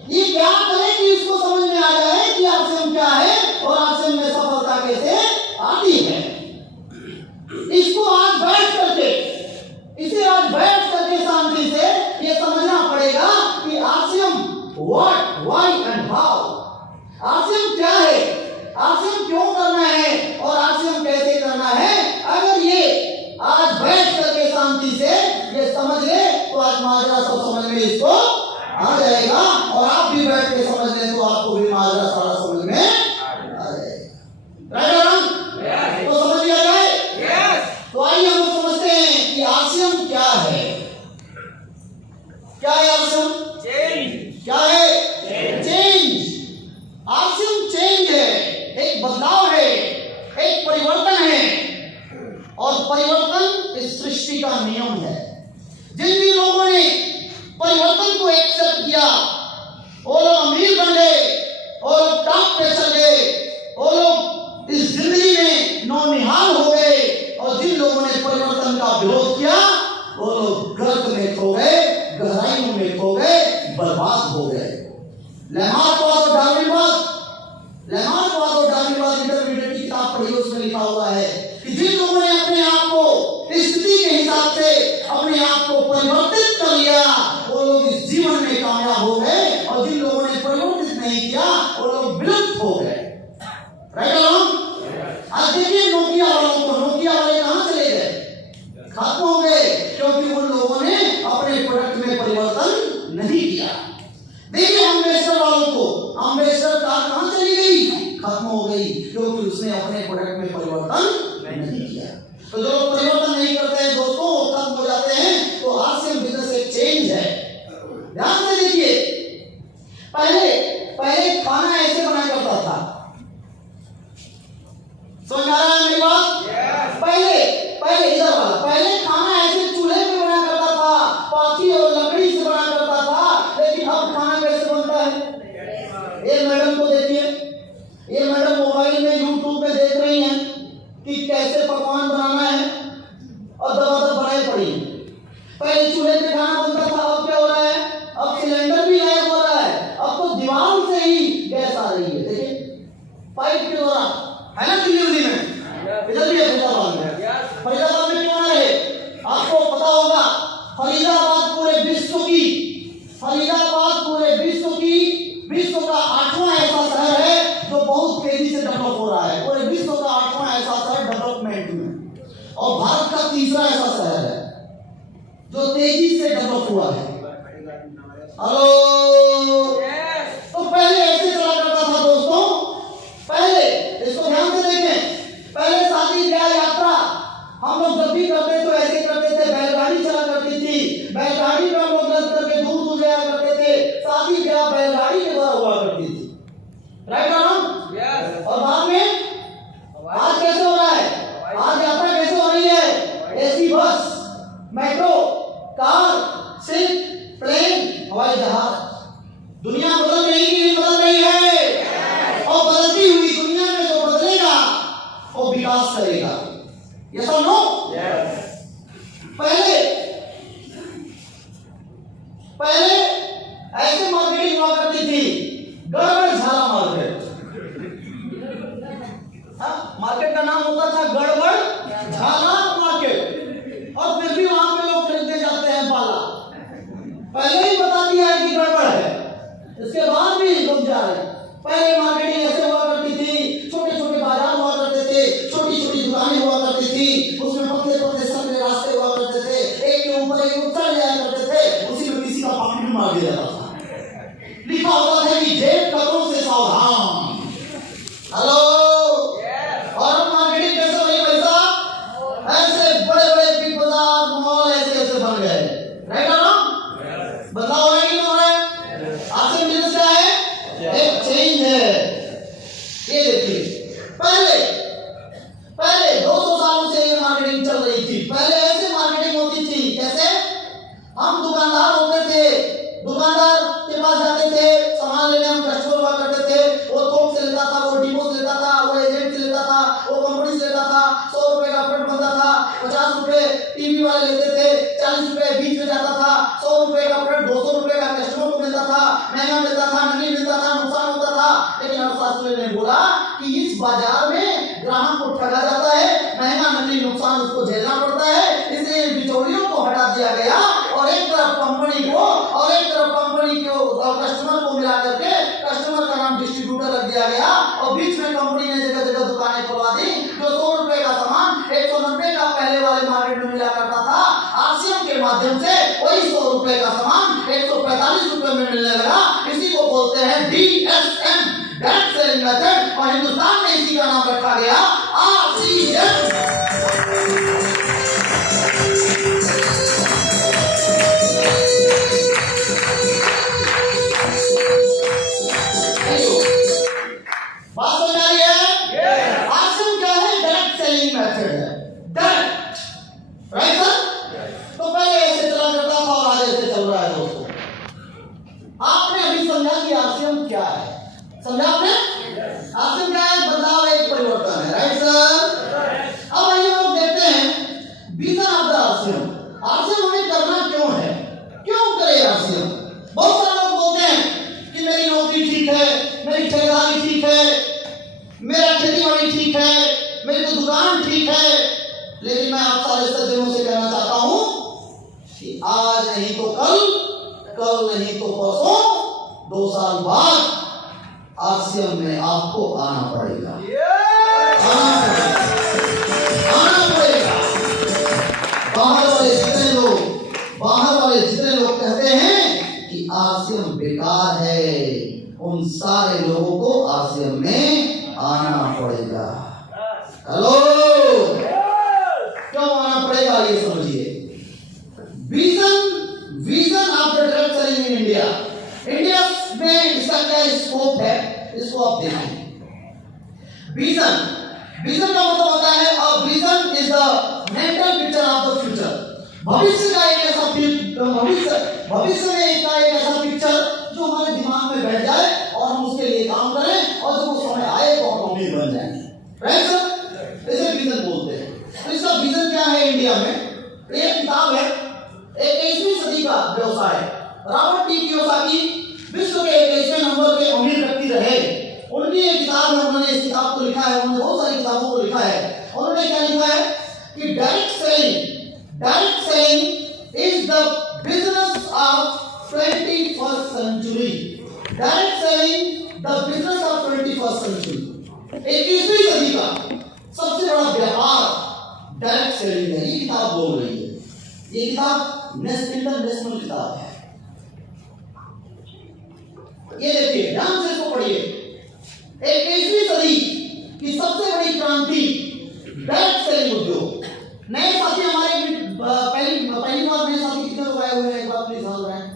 ये क्या करे कि इसको समझ में आ जाए कि आरसीएम क्या है और आरसीएम में सफलता कैसे आती है। इसको आज बैठ करके, इसे आज बैठ करके शांति से ये समझना पड़ेगा कि RCM what, why and how. RCM क्या है, आरसीएम क्यों करना है और आरसीएम कैसे करना है। अगर ये आज बैठ करके शांति से ये समझ ले तो आज माजरा सब समझ में इसको आ जाएगा। और आप भी बैठ के समझ लें तो आपको भी माजरा सारा समझ में आ जाएगा। राइट, तो समझ लिया जाए। तो आइए हम समझते हैं कि आरसीएम क्या है। क्या है आरसीएम? चेंज। क्या है? चेंज। आरसीएम चेंज है, एक बदलाव है, एक परिवर्तन है। और परिवर्तन इस सृष्टि का नियम है। जिन भी लोगों ने परिवर्तन को एक्सेप्ट किया वो लोग अमीर बन गए, वो लोग टॉप पे चल गए, वो लोग इस जिंदगी में नौनिहाल हो गए। और जिन लोगों ने परिवर्तन का विरोध किया वो लोग गर्त में खो गए, गहराइयों में खो गए, बर्बाद हो गए। लेमार्क्वाद और डार्विनवाद, लेमार्क्वाद और डार्विनवाद इंटरमीडिएट की किताब पढ़ी, उसमें लिखा हुआ है कि जिन लोगों ने अपने आप को स्थिति के हिसाब से अपने आप को परिवर्तित कर लिया वो लोग इस जीवन में कामयाब हो गए। और जिन लोगों ने परिवर्तित नहीं किया वो लोग विलुप्त हो गए। Right along. आज देखिए नोकिया वालों को, नोकिया वाले कहां चले गए? खत्म हो गए, क्योंकि उन लोगों ने अपने प्रोडक्ट में परिवर्तन नहीं किया। देखिए अम्बेसडर वालों को, अम्बेसडर कार कहां चली गई? खत्म हो गई, क्योंकि उसने अपने प्रोडक्ट में परिवर्तन नहीं किया। तो जो परिवर्तन नहीं करते हैं दोस्तों वो खत्म हो जाते हैं। तो आरसीएम बिजनेस एक चेंज है। ध्यान से देखिए, पहले खाना ऐसे बना करता था। समझ आ रहा है मेरी बात? पहले इधर वाला, पहले खाना ऐसे चूल्हे पे बना करता था, पाथी और लकड़ी से बना करता था। लेकिन अब खाना कैसे बनता है? ये मैडम को देखिए, ये मैडम मोबाइल में यूट्यूब पे देख रही हैं कि कैसे पकवान बनाना है और दबा बनाई पड़ी। पहले चूल्हे पे खाना बनता था, अब क्या हो रहा है? अब सिलेंडर भी गायब हो रहा है, फरीदाबाद पूरे विश्व का 8वां ऐसा शहर है जो बहुत तेजी से डेवलप हो रहा है। पूरे विश्व का 8वां ऐसा शहर डेवलपमेंट में, और भारत का 3रा ऐसा शहर है जो तेजी से डेवलप हुआ है। हेलो, तो पहले ऐसे चला करता था दोस्तों। पहले इसको ध्यान से देखें, पहले शादी ब्याह यात्रा हम लोग जब भी करते तो ऐसे करते थे, बैलगाड़ी चला करती थी, बैलगाड़ी में हम लोग रख करके दूर दूर जाया करते थे। शादी ब्याह बैलगाड़ी के द्वारा हुआ करती थी, राइट और रॉन्ग? यस। और बाद में आज कैसे हो रहा है? आज यात्रा कैसे हो रही है? AC bus, metro, car, ship, plane, हवाई जहाज। दुनिया बदल रही है, नहीं बदल रही है? और बदलती हुई दुनिया में जो बदलेगा वो विकास करेगा। यस और नो? यस। पहले ऐसे मार्केटिंग हुआ करती थी, गड़बड़ झाला मार्केट। मार्केट का नाम होता था गड़बड़ झाला मार्केट, और फिर भी वहां पे लोग खरीदते जाते हैं बाला। पहले ही बता दिया है कि गड़बड़ है, इसके बाद भी लोग जा रहे हैं। पहले मार्केटिंग ऐसे हुआ करती थी, छोटे छोटे बाजार हुआ करते थे, छोटी छोटी दुकानें हुआ करती थी, उसमें पतले पतले संकरे रास्ते हुआ करते थे, एक के ऊपर एक चढ़ जाया करते थे, उसी में किसी का पॉकेट मार दिया जाता था। लिखा होता था कि जेब कदमों से सावधान। हेलो, और मार्केटिंग कैसे हो रही भाई साहब? ऐसे बड़े बड़े बिग बाजार, मॉल ऐसे ऐसे बन गए, राइट और रॉन्ग? बदलाव हो रहा है कि नहीं हो रहा है? आज से बिजनेस क्या है? एक चेंज है। ये देखिए, पहले 200 सालों से ये मार्केटिंग चल रही थी। पहले ऐसे मार्केटिंग होती थी, कैसे? हम दुकानदार होते थे, दुकानदार के पास जाते थे, सामान लेने हम कस्टमर हुआ करते थे। वो थोक से लेता था, वो डिपो से लेता था, वो एजेंट से लेता था, वो कंपनी से लेता था। 100 रुपए का प्रोडक्ट बनता था, 50 रुपए टीवी वाले लेते थे, 40 रुपए बीच में जाता था। 100 रुपए का प्रोडक्ट 200 रुपए का कस्टमर को मिलता था, महंगा मिलता था, नहीं मिलता था, नुकसान होता था। लेकिन अर्थशास्त्री ने बोला कि इस बाजार में ग्राहक को ठगा जाता है, महंगा नकली नुकसान उसको झेलना पड़ता है, इसलिए बिचौलियों को हटा दिया गया, और एक तरफ कंपनी को और एक तरफ कंपनी को कस्टमर को मिला करके कस्टमर का नाम डिस्ट्रीब्यूटर रख दिया गया, और बीच में कंपनी ने जगह जगह दुकानें खुलवा दी। जो 100 रुपए का सामान 190 का पहले वाले मार्केट में मिला करता था, आरसीएम के माध्यम से वही 100 रुपए का सामान 145 रुपए में मिलने लगा। इसी को बोलते हैं डीएसएम, डायरेक्ट सेलिंग मेथड, और हिंदुस्तान में इसी का नाम रखा गया आरसीएम। बात समझ आ रही है? आरसीएम क्या है? डायरेक्ट सेलिंग मेथड है, डायरेक्ट, राइट सर? तो पहले ऐसे चला करता था और आज ऐसे चल रहा है दोस्तों। आपने अभी समझा कि आरसीएम क्या है? समझा आपने? आरसीएम क्या है? बदलाव, एक परिवर्तन है, राइट सर? अब आइए लोग देखते हैं vision of the RCM. RCM हमें करना क्यों है? क्यों करे आरसीएम? बहुत सारे लोग बोलते हैं कि मेरी नौकरी ठीक है, मेरी ठेकेदारी ठीक है, मेरा खेती बाड़ी ठीक है, मेरी तो दुकान ठीक है। लेकिन मैं आप सारे सज्जनों से कहना चाहता हूं कि आज नहीं तो कल, कल नहीं तो परसों, 2 साल बाद आरसीएम में आपको आना पड़ेगा, आना पड़ेगा। बाहर वाले जितने लोग कहते हैं कि आरसीएम बेकार है, उन सारे लोगों को आरसीएम में आना पड़ेगा। हेलो, क्यों आना पड़ेगा ये समझिए। Vision of the direct selling in India. India में इसका क्या स्कोप है, इसको आप देखें। विजन का मतलब होता है, और vision is the mental picture of the future. भविष्य का एक ऐसा भविष्य में एक ऐसा पिक्चर जो हमारे दिमाग में बैठ जाए और हम उसके लिए काम करें, और जब वो समय आए तो हम अमीर बन जाएं, राइट सर? इसे विजन बोलते हैं। तो इसका विजन क्या है इंडिया में? एक किताब है, 21वीं सदी का व्यवसाय, रॉबर्ट टी कियोसाकी विश्व के 21वें नंबर के अमीर व्यक्ति रहे। उनकी एक किताब है, उन्होंने इस किताब को लिखा है, उन्होंने बहुत सारी किताबों को लिखा है। उन्होंने क्या लिखा है कि direct selling is the The business of 21st century. Direct selling, the business of 21st century. 21वीं सदी का सबसे बड़ा व्यापार डायरेक्ट सेलिंग है। ये किताब बोल रही है। ये किताब इंटरनेशनल किताब है। ये देखिए, ध्यान से इसको पढ़िए। 21वीं सदी की सबसे बड़ी क्रांति डायरेक्ट सेलिंग उद्योग। नए साथी हमारे पहली बार नए साथी कितने लोग आए हुए हैं? एक बार प्लीज हाथ उठाएं।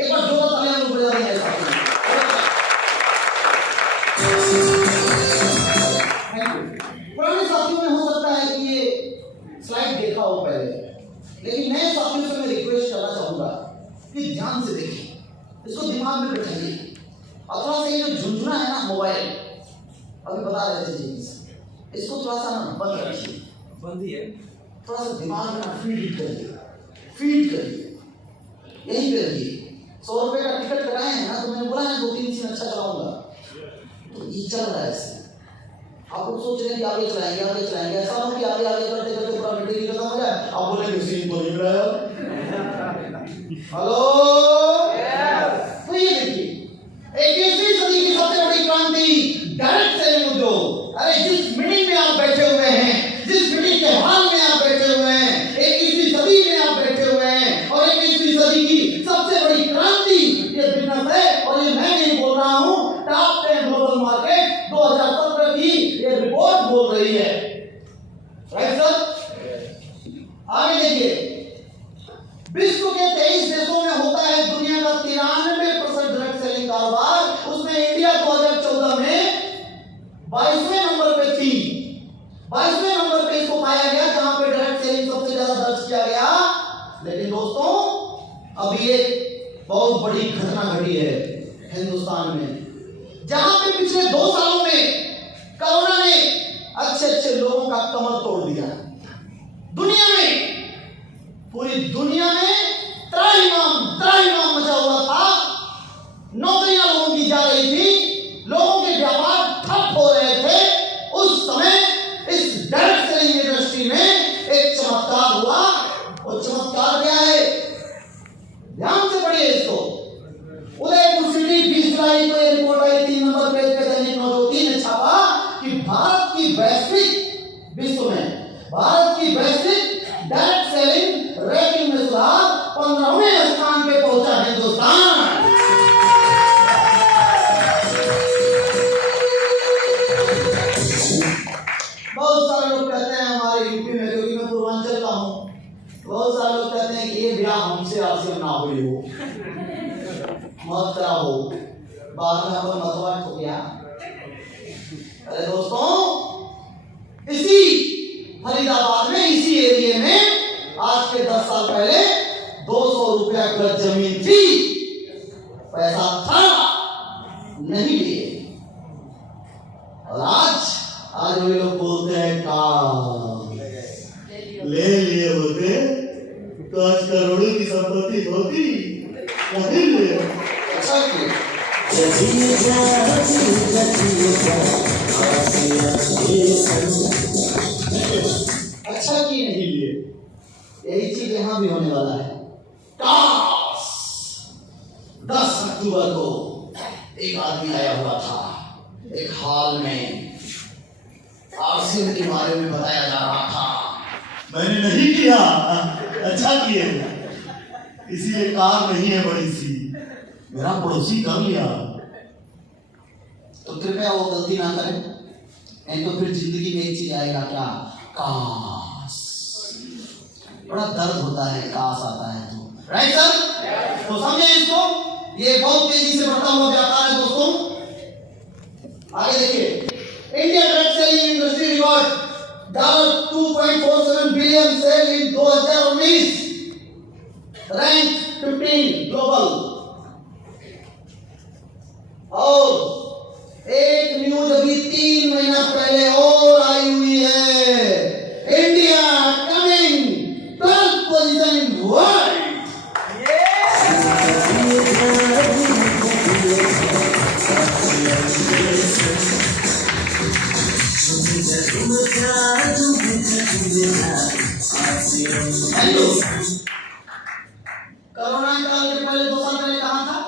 एक बार जोर तालियां लोग बजा देंगे साथी। पुराने साथियों में हो सकता है कि ये स्लाइड देखा हो पहले, लेकिन नए साथियों से मैं रिक्वेस्ट करना चाहूंगा कि ध्यान से देखिए, इसको दिमाग में बैठाइए और थोड़ा सा ये जो झुंझुना है ना मोबाइल, अभी बता रहे थे जी, इसको थोड़ा सा बंद रखिए। बंद ही है। थोड़ा सा दिमाग में फीड करिए, यहीं पे रखिए। 100 रुपए का टिकट कराए हैं ना, तो मैंने बोला ना 2-3 सीन अच्छा चलाऊंगा, तो ये चल रहा है ऐसे। आप लोग सोच रहे हैं कि आगे चलाएंगे, ऐसा हो कि आगे करते करते पूरा बैटरी खत्म हो जाए, आप बोलेंगे सीन तो नहीं रहा है। हेलो, तो ये देखिए 21वीं सदी की सबसे बड़ी क्रांति डायरेक्ट सेलिंग उद्योग। अरे जिस मीटिंग में आप बैठे हुए हैं, जिस मीटिंग के हॉल में आप बैठे हुए हैं, 21वीं सदी में आप बैठे हुए हैं, और 21वीं सदी की सबसे बड़ी क्रांति ये बिजनेस है। और ये मैं नहीं बोल रहा हूं, टॉप 10 ग्लोबल मार्केट 2017 की ये रिपोर्ट बोल रही है। Right sir? आगे देखिए, विश्व के 23 देशों में होता है दुनिया का 93% डायरेक्ट सेलिंग कारोबार। उसमें इंडिया 2014 में 22वें नंबर पे थी। 22वें नंबर पे इसको पाया गया जहां पे डायरेक्ट सेलिंग सबसे ज्यादा दर्ज किया गया। लेकिन दोस्तों, अभी एक बहुत बड़ी घटना घटी है हिंदुस्तान में, जहां पे पिछले 2 सालों में कोरोना ने अच्छे लोगों का कमर तोड़ दिया। दुनिया में, पूरी दुनिया में त्राहिमाम मचा हुआ था। नौकरियां लोगों की जा रही थी, लोगों के व्यापार ठप हो रहे थे। उस समय इस डायरेक्ट सेलिंग इंडस्ट्री में एक चमत्कार हुआ। और चमत्कार क्या है? ध्यान से पढ़िए इसको। उदयपुर सिटी 20 जुलाई को एक रिपोर्ट आई, 3 नंबर पेज पे दैनिक नवज्योति ने छापा कि भारत की वैश्विक विश्व में भारत की वैश्विक डायरेक्ट सेलिंग रैंकिंग में सुधार 15वें स्थान पे पहुंचा हिंदुस्तान। बहुत सारे लोग कहते हैं हमारे यूपी में, क्योंकि मैं पूर्वांचल का हूं, बहुत सारे लोग कहते हैं कि ये ब्याह हमसे आपसे ना हुई हो, मत करा हो, बाद में अपन मतवाट हो गया। अरे दोस्तों, इसी फरीदाबाद में, इसी एरिया में आज के 10 साल पहले 200 रुपया गज जमीन थी, पैसा था, नहीं लिए। और आज वे लोग बोलते हैं काम ले लिए होते तो आज करोड़ों की संपत्ति होती, नहीं लिए। अच्छा किए, अच्छा किए नहीं लिए। यही चीज यहां भी होने वाला है। 10 अक्टूबर को एक आदमी आया हुआ था एक हॉल में, आरसीएम के बारे में बताया जा रहा था। मैंने नहीं किया, अच्छा किए, इसीलिए कार नहीं है बड़ी सी, मेरा पड़ोसी कर लिया। तो कृपया वो गलती ना करें, नहीं तो फिर जिंदगी में एक चीज आएगा, क्या? काश। बड़ा दर्द होता है काश आता है तो। Right sir? तो समझे इसको, ये बहुत तेजी से बढ़ता हुआ व्यापार है दोस्तों। आगे देखिए, India direct selling industry record $2.47 billion sale in 2019, rank 15 global. और एक न्यूज अभी 3 महीना पहले और आई हुई है, India coming 12th position in world. Corona काल के पहले 2 साल पहले कहाँ था?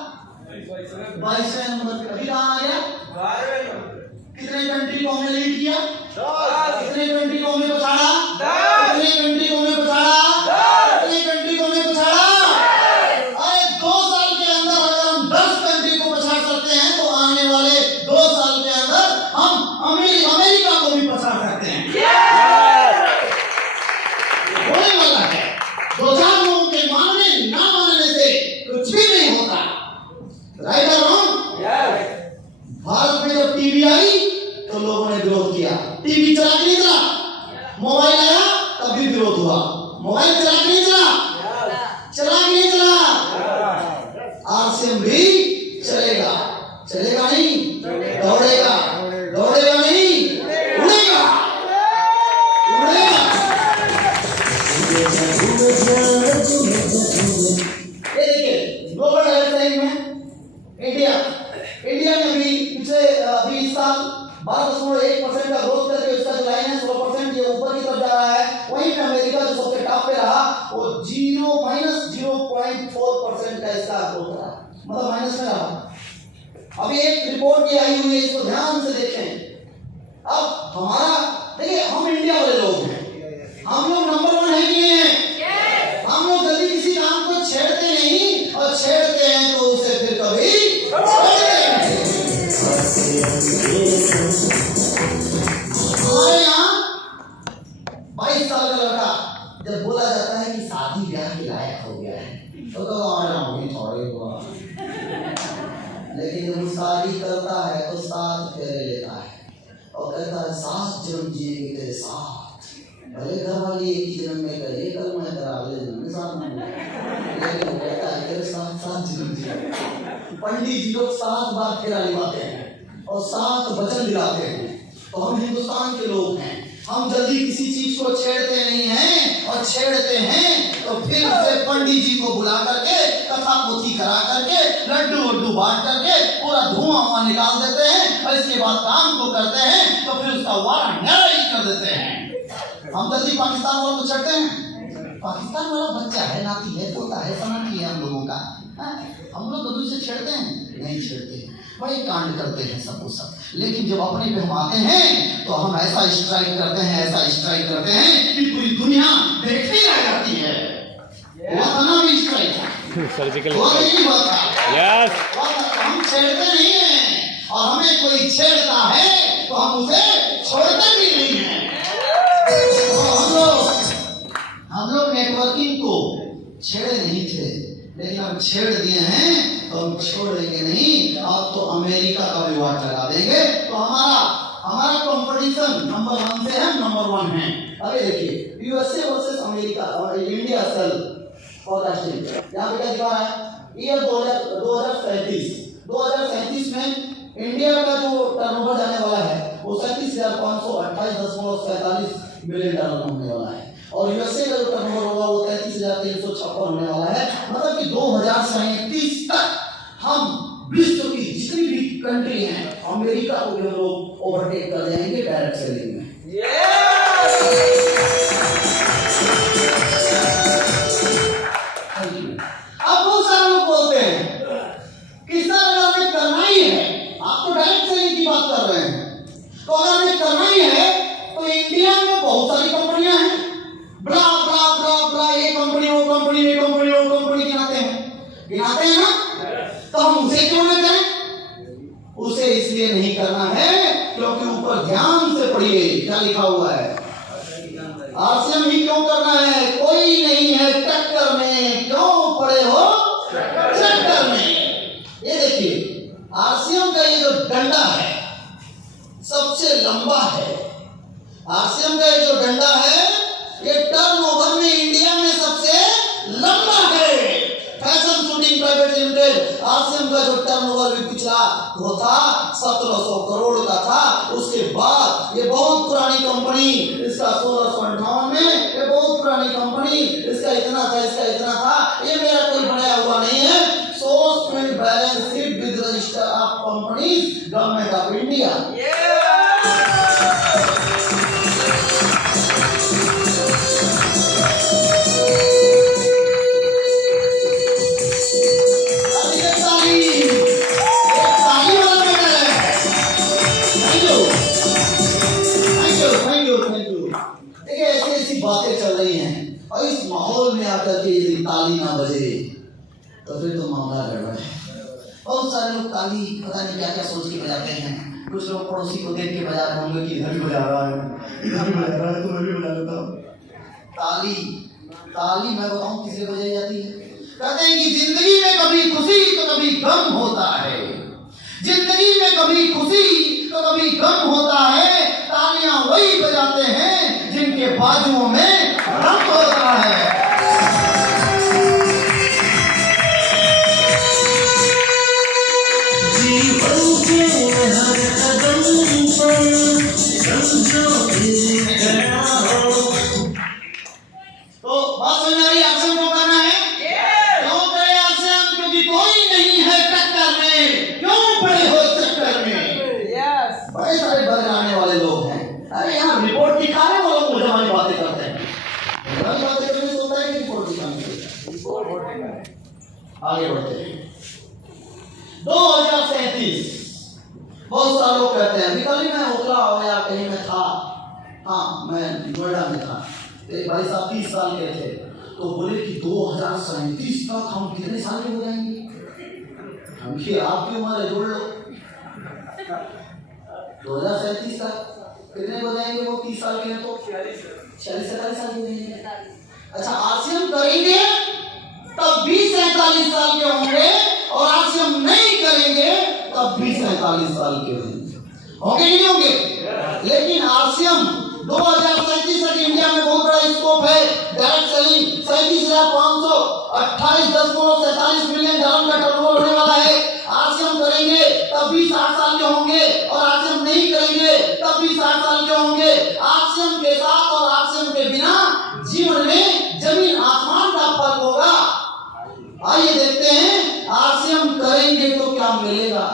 22वें नंबर पे। अभी कहाँ आ गया? 12वें नंबर। कितने कंट्री को हमने लीड किया? 10। कितने कंट्री को हमने पछाड़ा? 10। कितने कंट्री को हमने पछाड़ा? 10। कितने कंट्री को हमने पछाड़ा? अरे 2 साल के अंदर अगर हम 10 कंट्री को पछाड़ सकते हैं तो आने वाले 2 साल के अंदर हम अमेरिका को भी पछाड़ सकते हैं। होने वाला है। 2-4 लोगों के मानने ना मानने से कुछ भी नहीं होता। राइट और रॉन्ग? भारत में जब टीवी आई तो लोगों ने विरोध किया। टीवी चला कि नहीं चला? मोबाइल आया तब भी विरोध हुआ। मोबाइल चला कि नहीं चला? चला कि नहीं चला? आरसीएम भी चलेगा। चलेगा नहीं? दौड़ेगा। दौड़ेगा नहीं? उड़ेगा। उड़ेगा। ये देखिए ग्लोबल हेल्थ रैंक में इंडिया में अभी इस साल 12.1% का ग्रोथ करके उसका जो लाइन है 16% ये ऊपर की तरफ जा रहा है। वहीं पे अमेरिका जो सबसे टॉप पे रहा वो -0.4% का इसका ग्रोथ रहा, मतलब माइनस में रहा। अभी एक रिपोर्ट की आई हुई है, इसको ध्यान से देखें। अब हमारा देखिए, हम इंडिया वाले लोग हैं, हम लोग नंबर 1 है कि नहीं है? हम लोग जल्दी किसी काम को छेड़ते नहीं, और छेड़ते हैं तो उसे फिर कभी हमारे यहाँ 22 साल का लड़का जब बोला जाता है कि शादी ब्याह के लायक हो गया है तो थोड़े हुआ, लेकिन जब शादी करता है तो 7 फेरे लेता है और कहता है 7 जन्म जिएंगे तेरे साथ। भले घर वाली एक ही जन्म में करे, कल मैं करा अगले जन्म में साथ में, लेकिन वो कहता है तेरे साथ 7 जन्म जिएंगे। पंडित जी लोग 7 बार फेरा निभाते हैं और 7 वचन दिलाते हैं। तो हम हिंदुस्तान के लोग हैं, हम जल्दी किसी चीज को छेड़ते नहीं हैं, और छेड़ते हैं तो फिर उसे पंडित जी को बुला करके कथा पोथी करा करके लड्डू वड्डू बांट करके पूरा धुआं निकाल देते हैं, और इसके बाद काम को करते हैं तो फिर उसका वारा न्याय कर देते हैं। हम जल्दी पाकिस्तान वालों को छेड़ते हैं। पाकिस्तान वाला बच्चा है, नाती है, पोता है, सनाती है हम लोगों का, हम लोग कभी से छेड़ते हैं? नहीं छेड़ते, बड़े कांड करते हैं सबको सब। लेकिन जब अपने पे हम आते हैं तो हम ऐसा स्ट्राइक करते हैं, ऐसा स्ट्राइक करते हैं कि पूरी दुनिया देखती रह जाती है। वतना भी स्ट्राइक सर्जिकल यस, हम छेड़ते नहीं हैं, और हमें कोई छेड़ता है तो हम उसे छोड़ते भी नहीं हैं। हम लोग नेटवर्किंग को छेड़े नहीं थे, लेकिन हम छेड़ दिए हैं तो हम छोड़ेंगे नहीं। अब तो अमेरिका का भी वाट लगा देंगे, तो हमारा कंपटीशन नंबर 1 से है, नंबर 1 है। अरे देखिए, यूएसए वर्सेस अमेरिका और इंडिया सेल फोरकास्टिंग, यहाँ पे क्या दिखा रहा है? ईयर 2037 में इंडिया का जो टर्नओवर जाने वाला है वो 37,528.47 मिलियन डॉलर होने वाला है, और यूएसए का जो टर्नओवर होगा वो 33,356 होने वाला है। मतलब कि 2037 तक हम विश्व की जितनी भी कंट्री हैं, अमेरिका को भी हम लोग ओवरटेक कर जाएंगे डायरेक्ट सेलिंग में। अब बहुत सारे लोग बोलते हैं कि सर अगर हमें करना ही है, आप तो डायरेक्ट सेलिंग की बात कर रहे हैं, तो अगर हमें करना ही है तो इंडिया में बहुत सारी कंपनियां हैं, ब्ला ब्ला ब्ला ब्ला, ये कंपनी वो कंपनी ये कंपनी वो कंपनी गिनाते हैं ना, तो हम उसे क्यों न करें? उसे इसलिए नहीं करना है क्योंकि ऊपर ध्यान से पढ़िए क्या लिखा हुआ है। आरसीएम ही क्यों करना है? कोई नहीं है टक्कर में, क्यों पड़े हो चक्कर में। ये देखिए, आरसीएम का ये जो डंडा है सबसे लंबा है। आरसीएम का ये जो डंडा है ये टर्नओवर में इंडिया में सबसे लंबा है। Fashion shooting private limited RCM का जो टर्नओवर भी पिछला वो था 1700 करोड़ का था। उसके बाद ये बहुत पुरानी कंपनी, इसका 1658 में ये बहुत पुरानी कंपनी, इसका इतना था, इसका इतना था, ये मेरा कोई बनाया हुआ नहीं है। Source print balance sheet with register of companies government of India. करके यदि ताली ना बजे तो फिर तो मामला गड़बड़ है। बहुत सारे लोग ताली पता नहीं क्या क्या सोच के बजाते हैं। कुछ लोग पड़ोसी को देख के बजा रहे होंगे कि इधर भी बजा रहा है, इधर भी बजा रहा है, तो मैं भी बजा लेता हूँ। ताली ताली मैं बताऊँ किस लिए बजाई जाती है? कहते हैं कि जिंदगी में कभी खुशी तो कभी गम होता है, जिंदगी में कभी खुशी तो कभी गम होता है। तालियां वही बजाते हैं जिनके बाजुओं में रंग होता है। तो बात समझ आ रही है? एक्शन क्यों करना है? क्यों करे एक्शन? क्योंकि कोई नहीं है टक्कर में। क्यों पड़े हो चक्कर में? बड़े सारे बन जाने वाले लोग हैं। अरे यहाँ रिपोर्ट दिखाने वाले लोग मुझे हमारी बातें करते हैं। हमारी बातें करने से होता है कि रिपोर्ट दिखाने से। आगे बढ़ते हैं। 2037 बहुत सारे लोग कहते हैं कल ही मैं उतरा हो या कहीं में था, हाँ मैं नोएडा में था। एक भाई साहब 30 साल के थे, तो बोले कि 2037 तक हम कितने साल के हो जाएंगे? हम कि आपकी उम्र है, जोड़ लो 2037 तक कितने हो जाएंगे? वो 30 साल के हैं तो 46-47 साल के हो जाएंगे। अच्छा आरसीएम करेंगे तब भी 47 साल के होंगे, और आरसीएम नहीं करेंगे तब भी 47 साल के होंगे। होंगे कि नहीं होंगे? लेकिन आरसीएम 2037 तक इंडिया में बहुत बड़ा स्कोप है। डायरेक्ट सेलिंग 37,528.47 मिलियन डॉलर का टर्नओवर होने वाला है। आरसीएम करेंगे तब भी 60 साल के होंगे, और आरसीएम नहीं करेंगे तब भी 60 साल के होंगे। आरसीएम के साथ और आरसीएम के बिना जीवन में जमीन आसमान का फर्क होगा। आइए देखते हैं आरसीएम करेंगे तो क्या मिलेगा।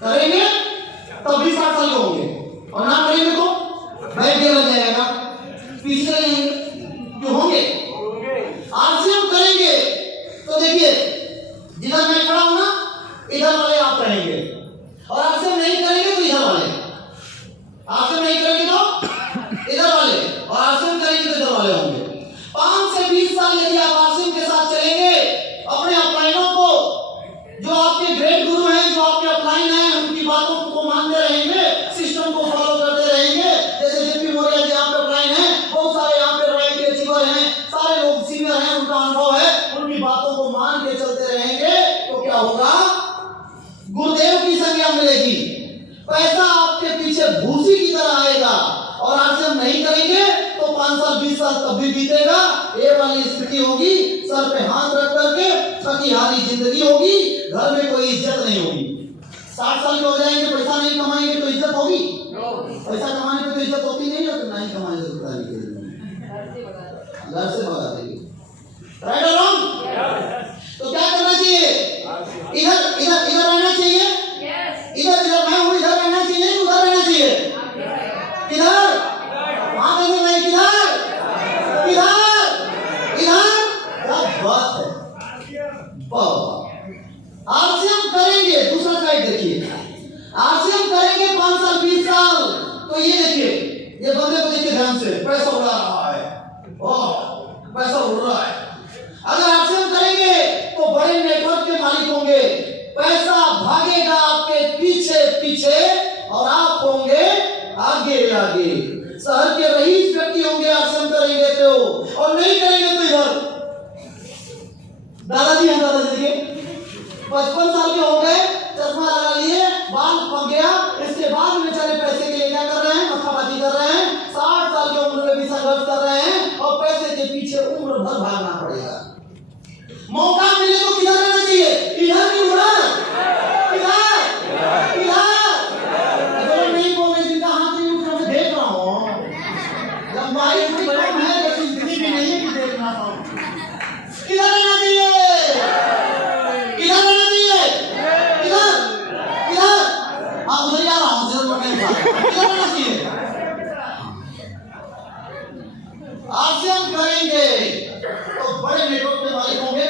करेंगे तब भी 60 साल के होंगे, और ना करेंगे तो बैठ के लग जाएगा, पीछे रहेंगे। क्यों होंगे? आरसीएम करेंगे तो देखिए जिधर मैं खड़ा हूं ना, इधर वाले आप रहेंगे, और आरसीएम नहीं करेंगे तो इधर वाले। आरसीएम नहीं करेंगे तो इधर वाले, और आरसीएम करेंगे तो इधर वाले होंगे। 5 से 20 साल यदि आप आरसीएम के साथ चलेंगे, अपने अपलाइनों को, जो आपके ग्रेट गुरु हैं, जो आपके अपलाइन हैं, उनकी बातों को मानते रहेंगे, सिस्टम को फॉलो करते रहेंगे। जैसे जेपी मौर्य जी यहाँ पे अपलाइन हैं, बहुत सारे यहाँ पे रॉयल्टी अचीवर हैं, सारे लोग सीनियर हैं, उनका अनुभव है, उनकी बातों को मान के चलते रहेंगे तो क्या होगा? गुरुदेव की संज्ञा मिलेगी, पैसा आपके पीछे भूसी की तरह आएगा। और आरसीएम नहीं करेंगे तो 5 साल 20 साल तब भी बीतेगा, ये वाली स्थिति होगी। सर पे हाथ रख करके थकी हारी जिंदगी होगी, घर में कोई इज्जत नहीं होगी। 60 साल के हो जाएंगे, पैसा नहीं कमाएंगे तो इज्जत होगी? पैसा कमाने पे तो इज्जत होती नहीं है, तो नहीं कमाएंगे तो पता नहीं घर से भगा देंगे। राइट और रॉन्ग? तो क्या करना चाहिए? इधर इधर इधर रहना चाहिए, इधर इधर मैं हूँ, इधर रहना चाहिए, उधर रहना चाहिए? किधर? वहां रहना नहीं, किधर? किधर? इधर? क्या बात है। आरसीएम करेंगे, दूसरा साइड देखिए, आरसीएम करेंगे 5 साल 20 साल, तो ये देखिए, ये बंदे को देखिए ध्यान से, पैसा उड़ा रहा है, पैसा उड़ रहा है। अगर आरसीएम करेंगे तो बड़े नेटवर्क के मालिक होंगे, पैसा भागेगा आपके पीछे पीछे, और आप होंगे आगे आगे। शहर के रईस व्यक्ति होंगे आरसीएम करेंगे तो, और नहीं करेंगे तो इधर दादाजी हैं, दादाजी देखिए 55 साल के हो गए, चश्मा लगा लिए, बाल पक गया, इसके बाद में बेचारे पैसे के लिए क्या कर रहे हैं? मक्खाबाजी कर रहे हैं। 60 साल की उम्र में भी संघर्ष कर रहे हैं, और पैसे के पीछे उम्र भर भागना पड़ेगा। मौका मिले तो किधर रहना चाहिए? इधर की उधर? किधर? किधर? अगर नहीं बोले जिनका हाथ नहीं उठ रहा, मैं देख रहा हूँ, जब माइक में कम है लेकिन इतनी भी नहीं है कि देखना पाऊँ। किधर रहना चाहिए? उधर जा रहा हूँ, आरसीएम करेंगे तो बड़े नेटवर्क के मालिक होंगे,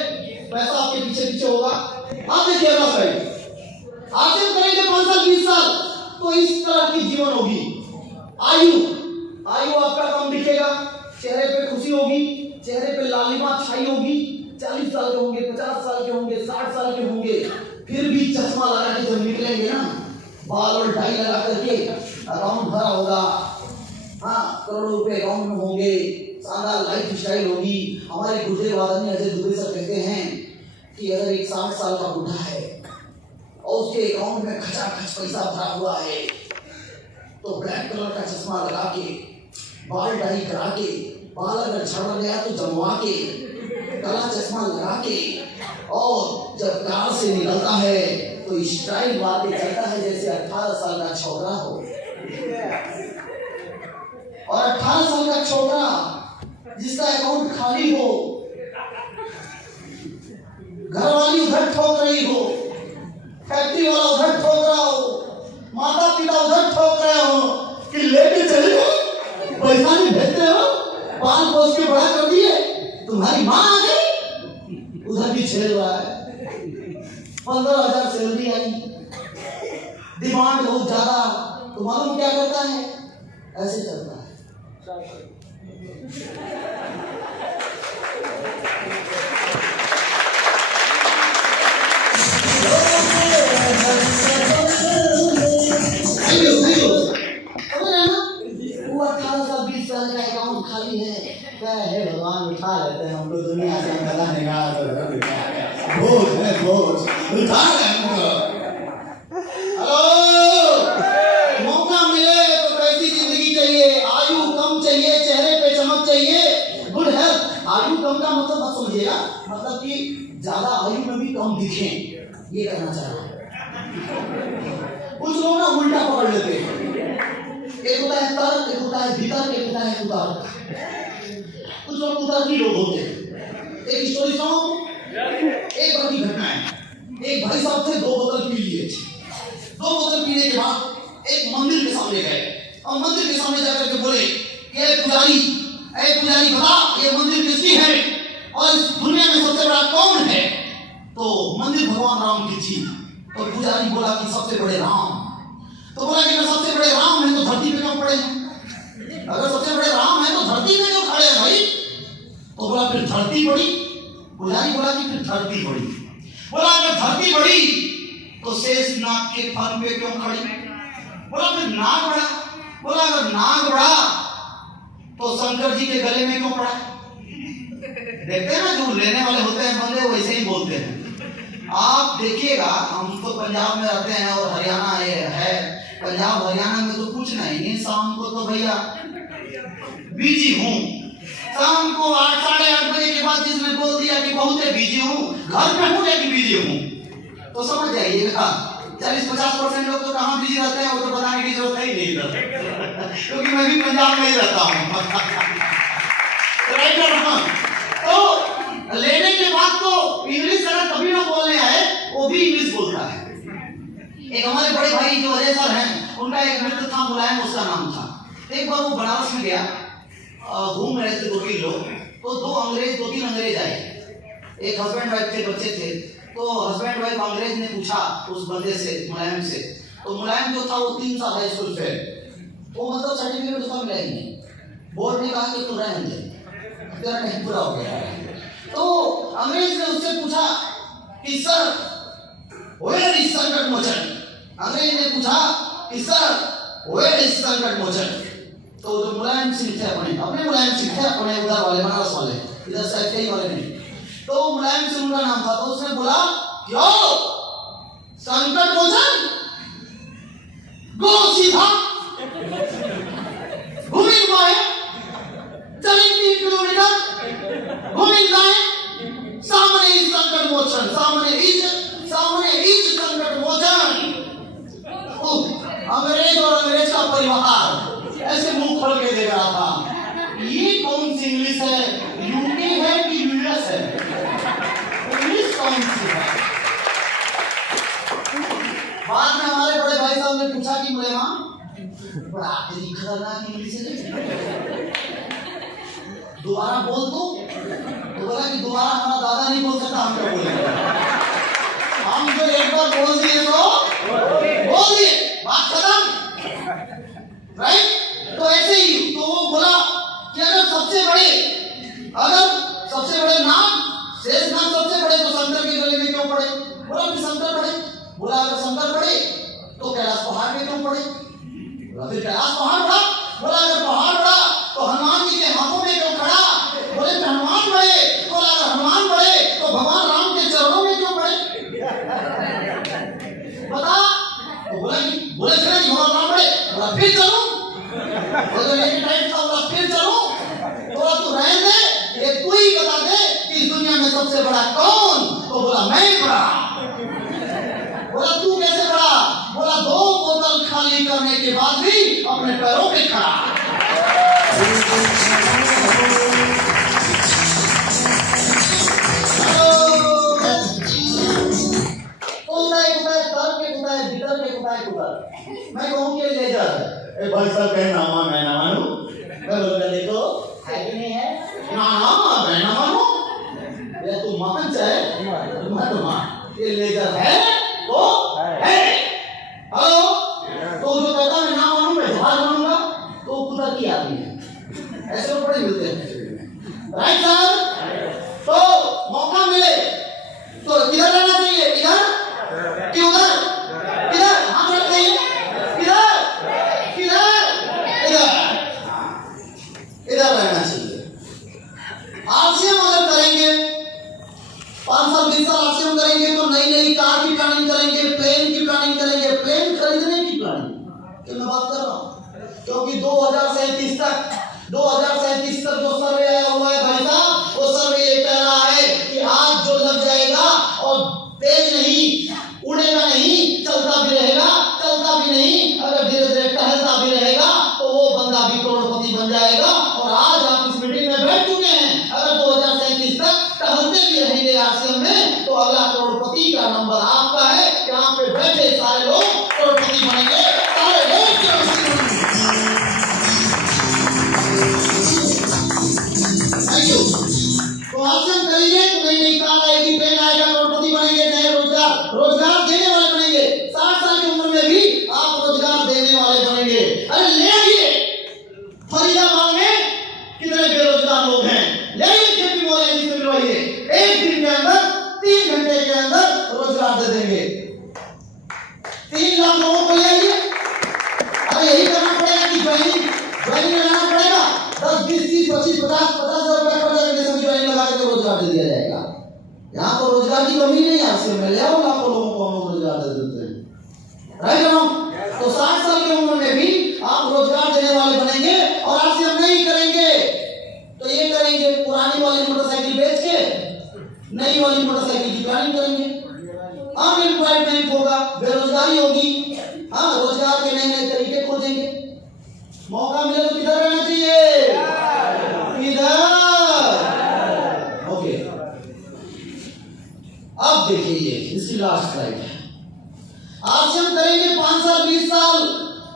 पैसा आपके पीछे पीछे होगा। आप देखिए अगला साइड, आरसीएम करेंगे 5 साल 20 साल, तो इस तरह की जीवन होगी। आयु आपका कम दिखेगा, चेहरे पे खुशी होगी, चेहरे पे लाली बात छाई होगी, 40 साल के होंगे, 50 साल के होंगे, 60 साल के होंगे, फिर भी चश्मा लगा के जब निकलेंगे ना, बाल और टाई लगा करके, अकाउंट भरा होगा, हाँ करोड़ों रुपए अकाउंट में होंगे, शानदार लाइफ स्टाइल होगी। हमारे गुजरे आदमी अजय दुबे सर कहते हैं कि अगर एक 60 साल का बुढ़ा है और उसके अकाउंट में खचाखच पैसा भरा हुआ है, तो ब्लैक कलर का चश्मा लगा के, बाल डाई करा के, बाल अगर झड़ गया तो जमवा के, काला चश्मा लगा के, और जब कार से निकलता है तो स्टाइल मार के चलता है जैसे 18 साल का छोकरा हो। और 18 साल का छोकरा जिसका अकाउंट खाली हो, घर वाली उधर ठोक रही हो, फैक्ट्री वाला उधर ठोक रहा हो, माता पिता उधर ठोक रहे हो कि लेके चले पैसा नहीं भेजते हो, पाल पोस के बड़ा कर दिए, तुम्हारी माँ आ गई, उधर भी झेल रहा है। 15,000 सैलरी आई, डिमांड बहुत ज्यादा, तो मालूम क्या करता है, ऐसे चलता है। वो 18 साल 20 साल का अकाउंट खाली है, क्या है भगवान उठा लेते हैं हमको, दुनिया से लगाने का बोझ है, बोझ उठा ले हमको। हेलो, मौका मिले तो कैसी जिंदगी चाहिए, आयु कम चाहिए, चेहरे पे चमक चाहिए, गुड हेल्थ। आयु कम का मतलब मत समझिएगा, मतलब कि ज्यादा आयु में भी कम दिखें, ये कहना चाह रहा हूं। कुछ लोग ना उल्टा पकड़ लेते हैं, एक होता है तर्क, एक होता है भीतर, एक होता है कुतर्क। कुछ लोग कुतर्की लोग होते हैं। एक स्टोरी सुनाऊं, एक बड़ी घटना है। एक भाई साहब थे, 2 बोतल पी लिए। 2 बोतल पीने के बाद एक मंदिर के सामने गए और मंदिर के सामने जाकर के बोले कि ए पुजारी बता ये मंदिर किसकी है और इस दुनिया में सबसे बड़ा कौन है? तो मंदिर भगवान राम की थी। तो पुजारी बोला कि सबसे बड़े राम। तो बोला कि सबसे बड़े राम है तो धरती पे क्यों पड़े हैं? अगर सबसे बड़े राम है तो धरती पे क्यों खड़े हैं भाई? तो बोला फिर धरती बड़ी। पुजारी बोला कि फिर धरती बड़ी। बोला अगर धरती बड़ी तो शेष नाग के फन पे क्यों खड़ी? बोला फिर नाग बड़ा। बोला अगर नाग बड़ा तो शंकर जी के गले में क्यों पड़ा? देखते हैं ना, जो लेने वाले होते हैं बंदे वैसे ही बोलते हैं। आप देखिएगा, हम तो पंजाब में रहते हैं और हरियाणा है, पंजाब हरियाणा में तो कुछ नहीं, शाम को तो भैया बिजी हूँ। शाम को 8 साढ़े 8 बजे के बाद जिसने बोल दिया कि बहुत बिजी हूँ, घर पे हूँ लेकिन बिजी हूँ, तो समझ जाइएगा 40-50% लोग तो कहाँ बिजी रहते हैं, वो तो बताने की जरूरत है ही नहीं रहता, क्योंकि मैं भी पंजाब में ही रहता हूँ। तो लेने के बाद तो इंग्लिश अगर कभी ना बोलने आए वो भी इंग्लिश बोलता है। एक हमारे बड़े भाई जो अजय सर हैं, उनका एक मित्र था मुलायम, उसका नाम था। एक बार वो बनारस में गया, घूम रहे थे 2-3 लोग, तो 2-3 अंग्रेज आए। एक हस्बैंड वाइफ थे, बच्चे थे। तो हस्बैंड वाइफ अंग्रेज ने पूछा उस बंदे से, मुलायम से, तो मुलायम जो था वो 3 साल हाई स्कूल फेल, वो मतलब सर्टिफिकेट उसका मिला ही नहीं। बोर्ड ने कहा कि तू रहने दे, तेरा नहीं पूरा हो गया। तो अंग्रेज ने उससे पूछा कि सर वेयर इज संकट मोचन? अंग्रेज ने पूछा कि सर वेयर इज संकट मोचन? तो जो मुलायम सिंह थे, अपने मुलायम सिंह थे, अपने उधर वाले बनारस वाले, इधर साइड के वाले नहीं, तो मुलायम सिंह उनका नाम था। तो उसने बोला क्यों संकट मोचन, गो सीधा घूमी घुमाए चले 3 किलोमीटर घूमी जाए, सामने इस संकट मोचन, सामने इस संकट मोचन। अंग्रेज और अंग्रेज का परिवार ऐसे मुंह खोल के देख रहा था। ये कौन सी इंग्लिश है, यूके है कि यूएस है? इंग्लिश कौन सी है? बाद में हमारे बड़े भाई साहब ने पूछा कि मुलेमा बड़ा तेरी खतरनाक इंग्लिश है, दोबारा बोल दो। तो बोला कि दोबारा हमारा दादा नहीं बोल सकता, हम क्या बोलेंगे? हम जो एक बार बोल दिए तो बोल दिए, बात खत्म, राइट? तो ऐसे ही तो वो बोला कि अगर सबसे बड़े फिर कैलाश पहाड़ था। बोला अगर पहाड़ था तो हनुमान जी के हाथों में क्यों खड़ा? बोले हनुमान बड़े। बोला अगर हनुमान बड़े तो भगवान राम के चरणों में क्यों पड़े? बता। तो बोला कि बोले भगवान राम बड़े। बोला फिर चलूं? बोले एक टाइम था। बोला फिर चलूं? बोला तू रहने दे, ये तू ही बता दे कि इस दुनिया में सबसे बड़ा कौन? तो बोला मैं बड़ा। बोला तू कैसे बड़ा? बोला 2 बोतल खाली करने के बाद भी अपने पैरों पे खड़ा। मैं कहूँ कि ले जा भाई साहब कहे ना मैं ना मानू। मैं बोलूँगा देखो है कि नहीं है? ना मैं ना मानू। ये तू मान चाहे मत मान, ये ले जा है तो है। हेलो, तो जो कहता मैं ना मानू मैं जहाज मानूंगा तो कुदरत की आदमी है। ऐसे बड़े मिलते हैं राइट साहब। तो मौका मिले तो किधर रहना चाहिए? इधर कि उधर? किधर? हम रखते हैं किधर? किधर? इधर रहना चाहिए। आरसीएम अगर करेंगे 5 साल 20 साल आरसीएम करेंगे तो नई नई कार की प्लानिंग करेंगे, प्लेन की प्लानिंग करेंगे, प्लेन खरीदने की प्लानिंग तो मैं बात कर रहा हूँ। क्योंकि 2037 तक जो सर्वे आया हुआ है भाई साहब, वो सर्वे ये कह रहा है कि आज जो लग जाएगा और तेज नहीं उड़ेगा, नहीं चलता भी रहेगा, चलता भी नहीं अगर धीरे धीरे टहलता भी रहेगा तो वो बंदा भी करोड़पति बन जाएगा। और आज आप इस मीटिंग में बैठ चुके हैं, अगर 2037 तक टहलते भी रहेंगे आरसीएम में तो अगला करोड़पति का नंबर आपका है। यहाँ पे बैठे सारे लोग करोड़पति बनेंगे, सारे लोग करोड़पति बनेंगे। Thank you. तो आरसीएम करेंगे तो नई नई कार आएगी, प्लेन आएगा, करोड़पति बनेंगे, नए रोजगार देने वाले बनेंगे। 60 साल की उम्र में भी आप रोजगार देने वाले बनेंगे। अरे ले आइए, फरीदाबाद में कितने बेरोजगार लोग हैं, ले आइए जेपी मॉल से मिलवाइए। 1 दिन के अंदर 3 घंटे के अंदर रोजगार दे देंगे। 3 लाख लोगों को ले आइए। अरे यही करना पड़ेगा कि ज्वाइनिंग लगाना पड़ेगा। 10 20 30 25 50 हजार रुपए खर्चा करके सब ज्वाइनिंग लगा के रोजगार दे दिया जाएगा। यहाँ तो रोजगार की कमी नहीं है, आरसीएम में ले आओ, लाखों लोगों को हम रोजगार दे देते हैं। राइट ना? तो 60 साल की उम्र में भी आप रोजगार देने वाले बनेंगे। और आरसीएम नहीं करेंगे तो ये करेंगे, पुरानी वाली मोटरसाइकिल बेच के नई वाली मोटरसाइकिल की प्लानिंग करेंगे। अनएम्प्लॉयमेंट होगा, बेरोजगारी होगी। हाँ, रोजगार के नए नए तरीके खोजेंगे। मौका मिले तो किधर रहना चाहिए? इधर। ओके, अब देखिए ये इसकी लास्ट स्लाइड है। आरसीएम करेंगे 5 साल 20 साल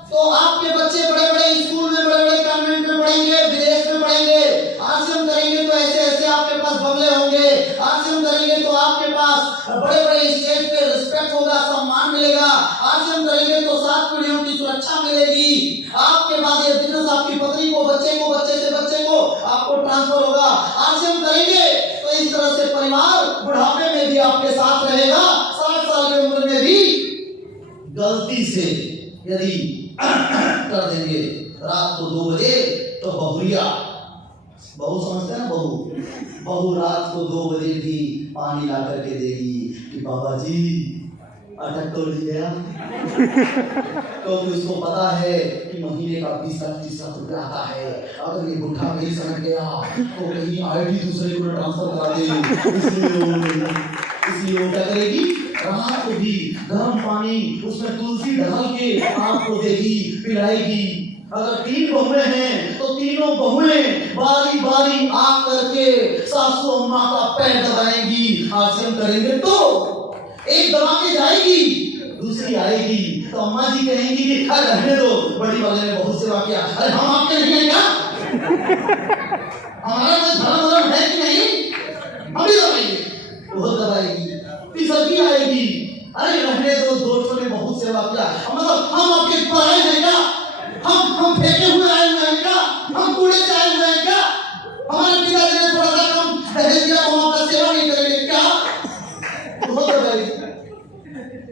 तो आपके बच्चे बड़े बड़े स्कूल में, बड़े बड़े कॉन्वेंट में पढ़ेंगे, विदेश में पढ़ेंगे। आरसीएम करेंगे तो ऐसे ऐसे आपके पास बंगले होंगे। आरसीएम करेंगे तो आपके पास बड़े बड़े स्टेज पे रिस्पेक्ट होगा, सम्मान मिलेगा। आरसीएम करेंगे तो 7 पीढ़ियों की सुरक्षा मिलेगी। आपके बाद ये बिजनेस आपकी पत्नी को, बच्चे को, बच्चे से बच्चे को आपको ट्रांसफर होगा। आरसीएम करेंगे तो इस तरह से परिवार बुढ़ापे में भी आपके साथ रहेगा। 60 साल की उम्र में भी गलती से यदि कर देंगे रात को 2 बजे तो बहुरिया, बहू समझते हैं ना, बहू रात को 2 बजे भी पानी ला करके देगी कि बाबा जी अटक तो लिया। क्योंकि उसको पता है कि महीने का 20-30 रुपया आता है। अगर ये बुढ़ा नहीं समझ गया तो कहीं आईडी दूसरे को ट्रांसफर करा दे। इसलिए वो क्या करेगी, रात को भी गर्म पानी उसमें तुलसी डाल के आपको देगी, पिलाएगी। अगर 3 बहुएं हैं तो तीनों बहुएं बारी बारी आकर के सासू अम्मा का पैर दबाएंगी। आरसीएम करेंगे तो एक दबा के जाएगी, दूसरी आएगी तो अम्मा जी कहेंगी कि अरे रहने दो, बड़ी वाले ने बहुत सेवा किया। अरे हम आपके नहीं हैं क्या? हमारा कोई धर्म है कि नहीं? हम भी दबाएंगे, वो दबाएगी। तीसरी आएगी, अरे रहने दो, दोस्तों ने बहुत सेवा किया। मतलब हम आपके पराए हैं क्या? हम फेंके हुए आए हुए हैं क्या? हम कूड़े से आए हुए हैं क्या? हमारे पिताजी ने थोड़ा सा कम दहेज दिया तो हम आपका सेवा नहीं करेंगे क्या? बहुत दबाएगी।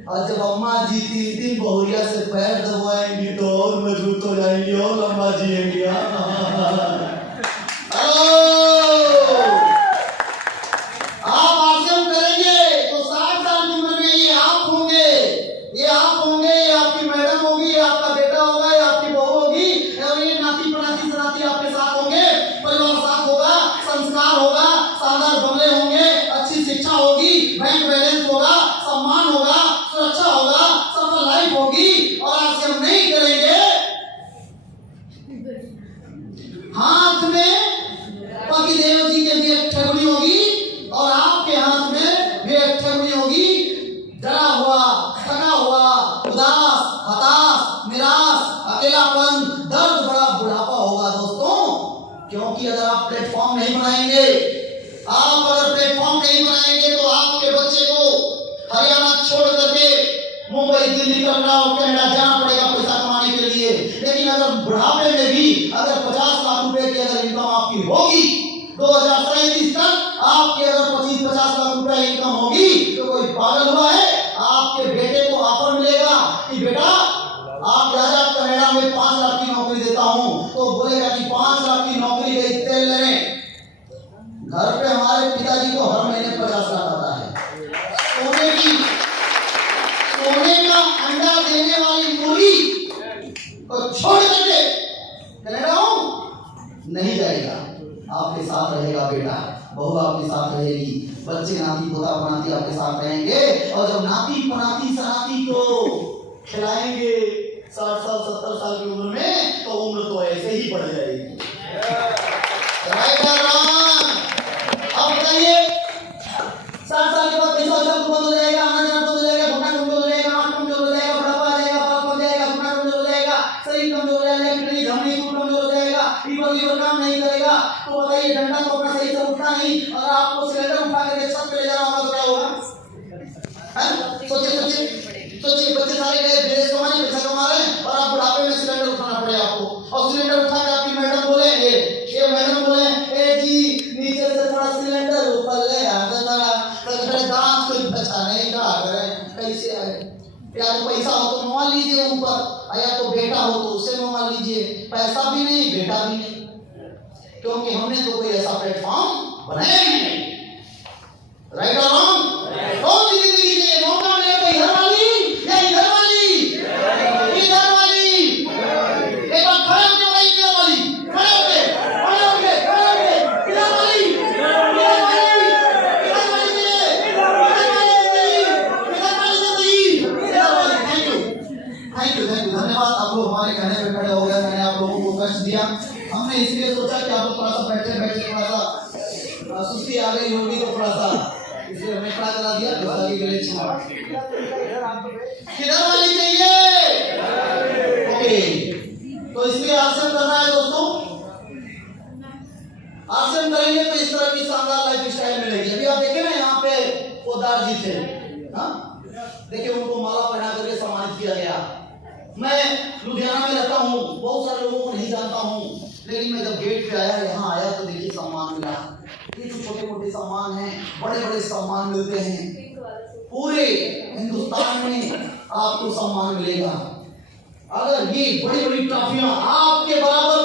और जब अम्मा जी 3 बहुरिया से पैर दबाएंगी तो और मजबूत हो जाएंगी और लंबा जिएंगी। आप आश्रम करेंगे तो 60 साल की उम्र में ये आप होंगे, ये आपकी मैडम होगी, ये आपका बेटा होगा, ये आपकी बहू होगी, और ये नाती पनाती सनाती आपके साथ होंगे, परिवार साथ होगा, संस्कार होगा, शानदार बंगले होंगे, अच्छी शिक्षा होगी, बैंक बैलेंस होगा, सम्मान होगा, सुरक्षा होगा, सफल लाइफ होगी। और आपसे हम नहीं करेंगे, हाथ में पति देव जी के भी एक ठगुनी होगी और आपके हाथ में भी एक ठगुनी होगी। डरा हुआ, थका हुआ, उदास, हताश, निराश, अकेलापन, दर्द भरा बुढ़ापा होगा दोस्तों। क्योंकि अगर आप प्लेटफॉर्म नहीं बनाएंगे, आप अगर प्लेटफॉर्म नहीं बनाएंगे तो आपके बच्चे को हरियाणा छोड़ करके मुंबई, दिल्ली, कलकत्ता और कनाडा जाना पड़ेगा पैसा कमाने के लिए। लेकिन अगर बुढ़ापे में भी अगर 50 लाख रुपए की अगर इनकम आपकी होगी, 2037 तक आपकी अगर 25-50 लाख रुपए इनकम होगी तो कोई पागल हुआ है? आपके बेटे को ऑफर मिलेगा कि बेटा आप राजा कनाडा में 5 लाख की नौकरी देता हूं, तो बोलेगा कि 5 लाख की नौकरी गई, तेल लेने। घर पे हमारे पिताजी को हर महीने 50 लाख आता है। सोने का अंडा देने वाली मुर्गी को छोड़ करके कनाडा नहीं जाएगा, आपके साथ रहेगा बेटा, बहू आपके साथ रहेगी, बच्चे नाती पोता पनाती आपके साथ रहेंगे। और जब नाती पनाती सनाती को खिलाएंगे 60 साल 70 साल की उम्र में, तो उम्र तो ऐसे ही बढ़ जाएगी। अब बताइए 60 साल के बाद पैसा सब बंद हो जाएगा, आना जाना बंद हो जाएगा, घुटना कमजोर हो जाएगा, आंख कमजोर हो जाएगा, बुढ़ापा आ जाएगा, बाल कम जाएगा, घुटना कमजोर हो जाएगा, शरीर कमजोर हो जाएगा, किडनी धमनी कमजोर हो जाएगा, लीवर काम नहीं करेगा। तो बताइए डंडा तो अपना सही से उठना नहीं, और आपको सिलेंडर उठा करके छत पे ले जाना होगा तो क्या होगा? सोचिए बच्चे सारे गए विदेश कमाने, पैसा कमा रहे हैं और आप बुढ़ापे में सिलेंडर उठाना पड़े आपको। और सिलेंडर उठा के आपकी मैडम बोलेंगे, ये मैडम बोले ए जी नीचे से थोड़ा सिलेंडर ऊपर ले आता था, तो खड़े दांत कोई बचा नहीं, क्या करें, कैसे आए? या तो पैसा हो तो मंगवा लीजिए ऊपर, या तो बेटा हो तो उससे मंगवा लीजिए। पैसा भी नहीं, बेटा भी नहीं, क्योंकि हमने तो कोई ऐसा प्लेटफॉर्म बनाया ही नहीं। राइट और रॉन्ग? कौन सी जिंदगी चाहिए? मौका मिले तो इधर वाली या इधर वाली? इधर वाली। एक बार खड़े होके भाई, इधर वाली, खड़े होके इधर वाली, इधर वाली, इधर वाली चाहिए, इधर वाली। थैंक यू, धन्यवाद। आप लोग हमारे कहने पे खड़े हो गए, मैंने आप लोगों को कष्ट दिया। हमने इसलिए सोचा कि आप लोग थोड़ा सा बैठे थोड़ा सा सुस्ती आ गई होगी, तो थोड़ा सा इसलिए हमें खड़ा करा दिया। किधर वाली चाहिए? ओके, तो इसलिए आसन करना है दोस्तों। आसन करेंगे तो इस तरह की शानदार लाइफ स्टाइल मिलेगी। अभी आप देखें ना, यहाँ पे पोदार जी थे, देखिए उनको माला पहना करके सम्मानित किया गया। मैं लुधियाना में रहता हूँ, बहुत सारे लोगों को नहीं जानता हूँ, लेकिन मैं जब गेट पे आया, यहाँ आया तो देखिए सम्मान मिला। ये जो छोटे मोटे सम्मान हैं, बड़े बड़े सम्मान मिलते हैं। पूरे हिंदुस्तान में आपको सम्मान मिलेगा। अगर ये बड़ी बड़ी ट्रॉफियां आपके बराबर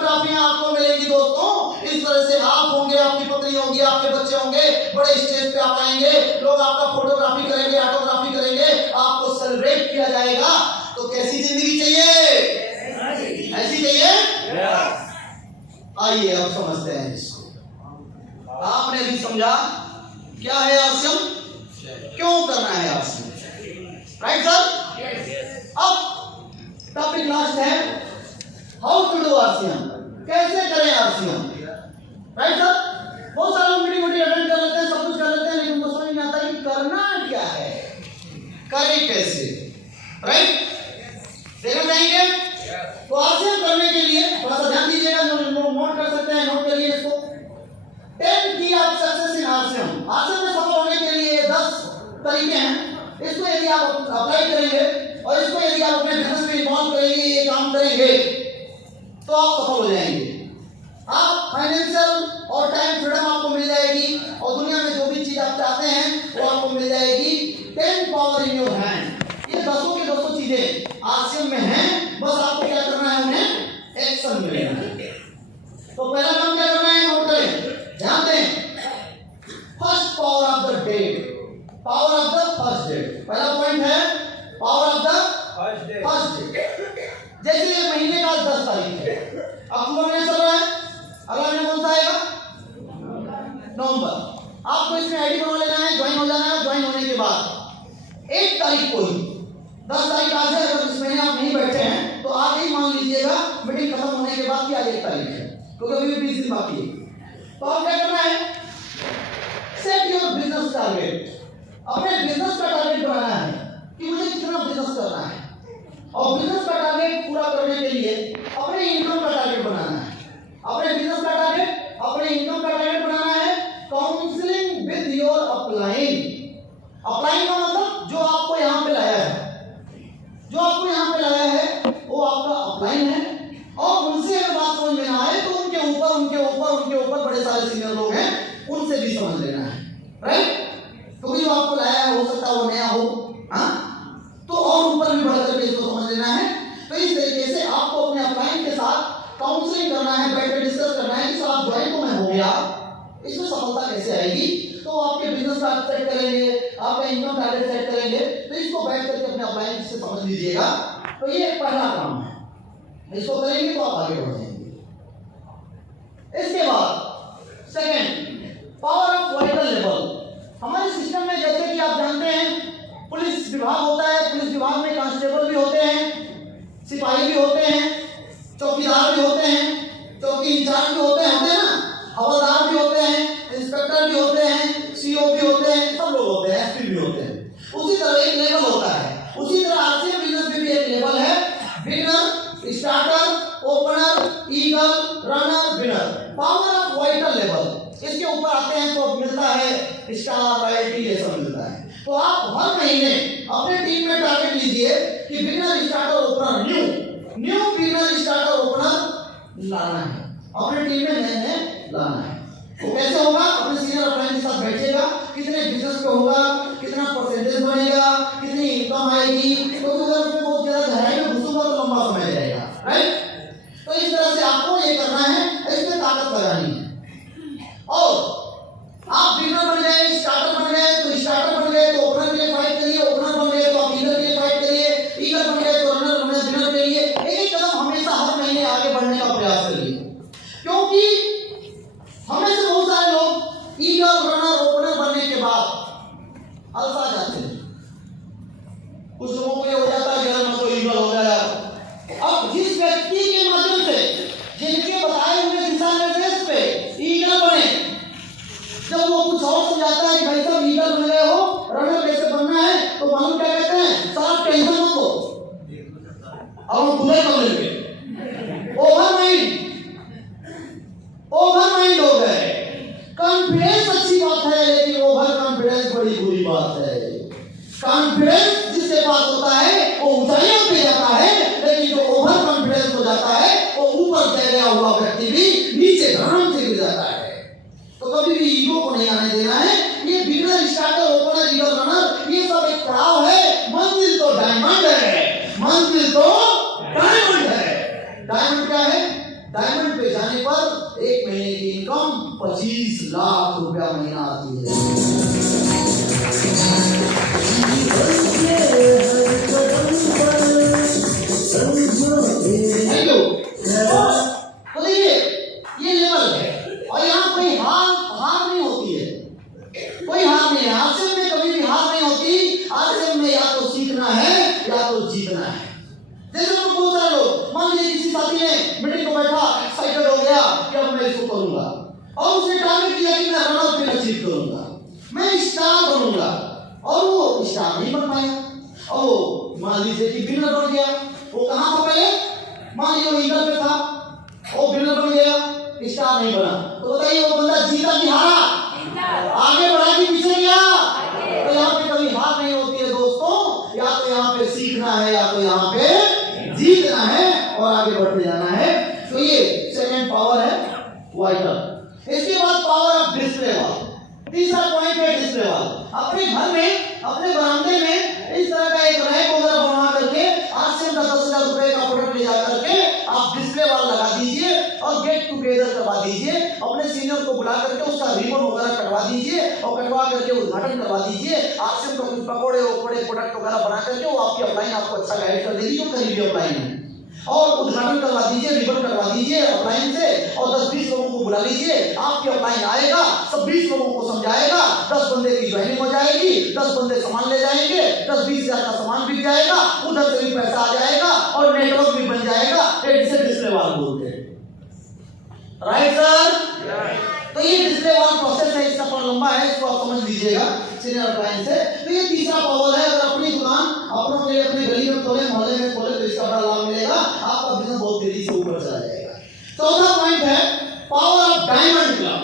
ट्रॉफियां आपको मिलेंगी दोस्तों। इस तरह से आप होंगे, आपकी पत्नी होगी, आपके बच्चे होंगे, बड़े स्टेज पे आप आएंगे, लोग आपका फोटोग्राफी करेंगे, ऑटोग्राफी करेंगे, आपको सेलिब्रेट किया जाएगा। तो कैसी जिंदगी चाहिए? ऐसी चाहिए? आइए अब समझते हैं इसको। आपने भी समझा क्या है आश्रम, क्यों करना है आश्रम, राइट सर? अब टॉपिक लास्ट है, हाउ टू डू आश्रम, कैसे करें आश्रम, राइट सर? बहुत सारे लोग मीटिंग अटेंड कर लेते हैं, सब कुछ कर लेते हैं, लेकिन उनको समझ नहीं आता कि करना क्या है, करें कैसे, राइट? देखना चाहेंगे तो आश्रम करने के लिए थोड़ा सा ध्यान दीजिएगा, नोट कर सकते हैं, नोट करिए इसको। 10 की आप सक्सेस इन आश्रम। आश्रम में सफल होने के लिए 10 तरीके हैं। इसको यदि आप अप्लाई करेंगे और इसको यदि आप अपने बिजनेस में इन्वॉल्व करेंगे, ये काम करेंगे, तो आप सफल हो जाएंगे। आप फाइनेंशियल और टाइम फ्रीडम आपको मिल जाएगी, और दुनिया में जो भी चीज आप चाहते हैं वो आपको मिल जाएगी। आरसीएम में हैं, बस आपको क्या करना है, उन्हें एक्शन में लेना है। तो पहला काम क्या करना है, नोट करें, ध्यान दें। First power of the day, power of the first day. पहला पॉइंट है power of the first day. जैसे ये महीने का 10 तारीख है, अक्टूबर महीना चल रहा है, अगला महीना कौन सा आएगा, नवंबर। आपको इसमें आईडी बनवा लेना है, ज्वाइन हो जाना है। ज्वाइन होने के बाद 1 तारीख को ही, 10 तारीख आज है, अगर इस महीने आप नहीं बैठे हैं तो आज ही मान लीजिएगा मीटिंग खत्म होने के बाद कि आज 1 तारीख है, क्योंकि अभी भी 20 दिन बाकी है। तो आप क्या करना है, सेट योर बिजनेस टारगेट। अपने बिजनेस का टारगेट बनाना है कि मुझे कितना बिजनेस करना है, और बिजनेस का टारगेट पूरा करने के लिए अपने इनकम का टारगेट बनाना है। अपने बिजनेस का टारगेट, अपने इनकम का टारगेट बनाना है। Counselling with your upline. Upline का मतलब जो आपको यहाँ पे लाया है, जो आपको यहाँ पे लाया है वो आपका अपलाइन है, और उनसे अगर बात समझ में ना आए तो उनके ऊपर बड़े सारे सीनियर लोग हैं, उनसे भी समझ लेना है, राइट। तो जो आपको लाया है हो सकता है वो नया हो, हाँ, तो और ऊपर भी बढ़कर के इसको समझ लेना है। तो इस तरीके से आपको अपने अपलाइन के साथ काउंसलिंग करना है, बैठकर डिस्कस करना है कि सर आप ज्वाइन तो मैं हो गया, इसमें सफलता कैसे आएगी। तो आपके बिजनेस का सेट करेंगे, आपका इनकम टारगेट सेट करेंगे, तो इसको बैठ करके अपने अपलाइन से समझ लीजिएगा। तो ये पहला काम है, इसको करेंगे तो आप आगे बढ़ जाएंगे। इसके बाद second, power of vital level. हमारे सिस्टम में जैसे कि आप जानते हैं पुलिस विभाग होता है, पुलिस विभाग में कांस्टेबल भी होते हैं, सिपाही भी होते हैं, चौकीदार भी होते हैं, चौकी इंचार्ज भी होते हैं ना, हवलदार भी होते हैं, इंस्पेक्टर भी होते हैं, सीओ भी होते हैं, सब लोग होते हैं, एसपी भी होते हैं। उसी तरह एक लेवल होता है, उसी तरह आरसीएम बिजनेस में भी एक लेवल है, beginner, starter, opener, eagle, runner, winner. Power of vital level, इसके ऊपर आते हैं तो मिलता है स्टार, रॉयल्टी, ये सब मिलता है। तो आप हर महीने अपने टीम में टारगेट लीजिए कि beginner, starter, opener, new beginner, starter, opener लाना है, अपने टीम में नए लाना है। वो कैसे होगा, अपने सीनियर अपलाइन के साथ बैठिएगा, कितने बिजनेस पे होगा, कितना परसेंटेज बनेगा, कितनी इनकम आएगी। तो अगर उसमें बहुत ज्यादा गहराई में घुसूंगा तो लंबा समय जाएगा, राइट। तो इस तरह से आपको ये करना है, इसमें ताकत लगानी है। और आप बिगिनर बन गए, स्टार्टर बन गए, तो स्टार्टर बन गए तो ओपनर के लिए फाइट करिए, ओपनर बन गए तो आप ईगल के लिए फाइट करिए, ईगल बन गए तो रनर बन गए, विनर के लिए एक कदम हमेशा हर महीने आगे बढ़ने का प्रयास करिए। क्योंकि हमें से बहुत सारे लोग ईगल, रनर, ओपनर बनने के बाद अलसा जाते हैं। कुछ लोगों को ये हो जाता है कि अगर मैं तो ईगल हो गया। अब जिस व्यक्ति के माध्यम से, जिनके बताए हुए दिशा निर्देश पे ईगल बने, जब वो कुछ और समझाता है कि भाई साहब ईगल बन गए हो, रनर कैसे बनना है, तो मालूम क्या कहते हैं, साहब टेंशन मत लो, अब हम खुद ही कर लेंगे। ओवर माइंड हो गए। कॉन्फिडेंस अच्छी बात है, लेकिन ओवर कॉन्फिडेंस बड़ी बुरी बात है। कॉन्फिडेंस जिसके पास होता है वो ऊंचाइयों पे जाता है, लेकिन जो ओवर कॉन्फिडेंस हो जाता है वो ऊपर से गया हुआ व्यक्ति भी नीचे धड़म से गिर जाता है। तो कभी भी ईगो को नहीं आने देना है। ये beginner, starter, opener, eagle, runner, ये सब एक पड़ाव है। मंजिल तो डायमंड है, मंजिल तो डायमंड है। डायमंड क्या है, डायमंड पे जाने पर 1 महीने की इनकम 25 लाख रुपया महीना आती है। Thank you. तो देखिए ये लेवल है, और यहाँ कोई हार नहीं होती है, कोई हार नहीं है। आरसीएम में कभी भी हार नहीं होती। आरसीएम में या तो सीखना है या तो जीतना है। जैसे तो बहुत सारे लोग, मान लीजिए किसी साथी ने मीटिंग को बैठा, एक्साइटेड हो गया कि अब मैं इसको करूंगा, और उसने टारगेट किया कि मैं रनर पे अचीव करूंगा, मैं स्टार बनूंगा, और वो स्टार नहीं बन पाया। और वो मान लीजिए कि विनर बन गया। वो कहां था पहले, मान लीजिए वो ईगल पे था, वो विनर बन गया, स्टार नहीं बना। तो बताइए वो बंदा जीता कि हारा, आगे बढ़ा कि पीछे गया। तो यहाँ पे कभी हार नहीं होती है दोस्तों, या तो यहाँ पे सीखना है या तो यहाँ पे जीतना है और आगे बढ़ते जाना है। तो ये सेकंड पावर है वाइटल। इसके बाद पावर ऑफ डिस्प्ले वॉल। तीसरा पॉइंट है डिस्प्ले वॉल। अपने घर में, अपने बरामदे में इस तरह का एक रैक वगैरह बनवा करके आरसीएम का कटवा दीजिए और कटवा करके उद्घाटन करवा दीजिए। आपसे तो कुछ पकौड़े वकौड़े प्रोडक्ट वगैरह बना करके वो आपकी अपलाइन आपको अच्छा गाइड कर देगी जो करीबी अपलाइन है, और उद्घाटन करवा दीजिए, रिबन करवा दीजिए अपलाइन से, और 10-20 लोगों को बुला लीजिए। आपकी अपलाइन आएगा, सब 20 लोगों को समझाएगा, 10 बंदे की ज्वाइनिंग हो जाएगी, 10 बंदे सामान ले जाएंगे, 10-20 हजार का सामान बिक जाएगा, उधर से भी पैसा आ जाएगा और नेटवर्क भी बन जाएगा। इसे डिस्प्ले वॉल बोलते हैं, राइट सर? तो ये डिस्प्ले वॉल प्रोसेस है, इसका पर लंबा है, इसको आप समझ लीजिएगा सीनियर अपलाइन से। तो ये तीसरा पावर है। अगर अपनी दुकान अपनों के लिए अपनी गली में खोले, मोहल्ले में खोले तो इसका बड़ा लाभ मिलेगा, आपका बिजनेस बहुत तेजी से ऊपर चला जाएगा। चौथा पॉइंट है power of diamond club.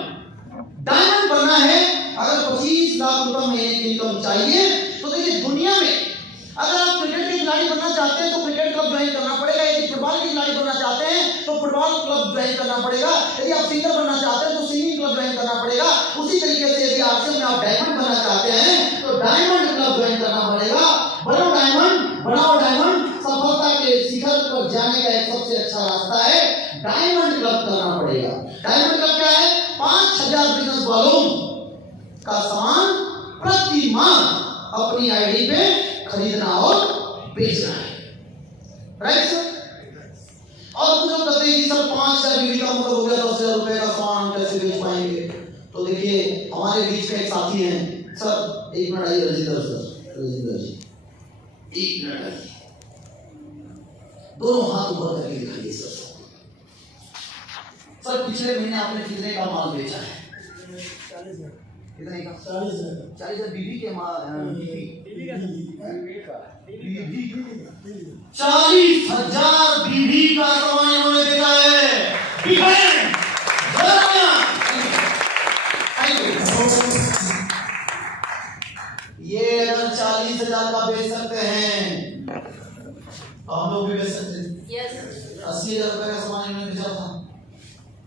Diamond बनना है, अगर 25 लाख रुपए महीने की इनकम चाहिए तो देखिए दुनिया में अगर आप क्रिकेट के खिलाड़ी बनना चाहते हैं तो क्रिकेट क्लब ज्वाइन करना पड़ेगा, यदि फुटबॉल के खिलाड़ी बनना चाहते हैं तो फुटबॉल क्लब ज्वाइन करना पड़ेगा, यदि आप सिंगर बनना चाहते हैं तो सिंगिंग क्लब ज्वाइन करना पड़ेगा। उसी तरीके से यदि आरसीएम में आप डायमंड बनना चाहते हैं तो डायमंड क्लब ज्वाइन करना पड़ेगा। बनो डायमंड, बनाओ डायमंड। सफलता के शिखर पर जाने का एक सबसे अच्छा रास्ता है डायमंड क्लब करना पड़ेगा। डायमंड क्लब क्या है? 5000 बिजनेस वालों का सामान प्रति माह अपनी आईडी पे खरीदना और बेचना है, राइट सर? और कुछ लोग कहते हैं कि सर 5000 बीवी का मतलब हो गया 10,000 रुपए का सामान कैसे बेच पाएंगे? तो देखिए हमारे बीच में एक साथी हैं, सर एक मिनट आइए, रजिंदर सर, रजिंदर जी एक मिनट आइए, दोनों हाथ ऊपर करके दिखाइए सर। सर पिछले महीने आपने कितने का माल बेचा है? 40,000 बीवी के माल, बीवी का 40,000 बीवी का सामान इन्होंने देखा है। ये अगर 40,000 का बेच सकते हैं तो हम लोग भी बेच सकते हैं। 80,000 रुपए का सामान इन्होंने बेचा था।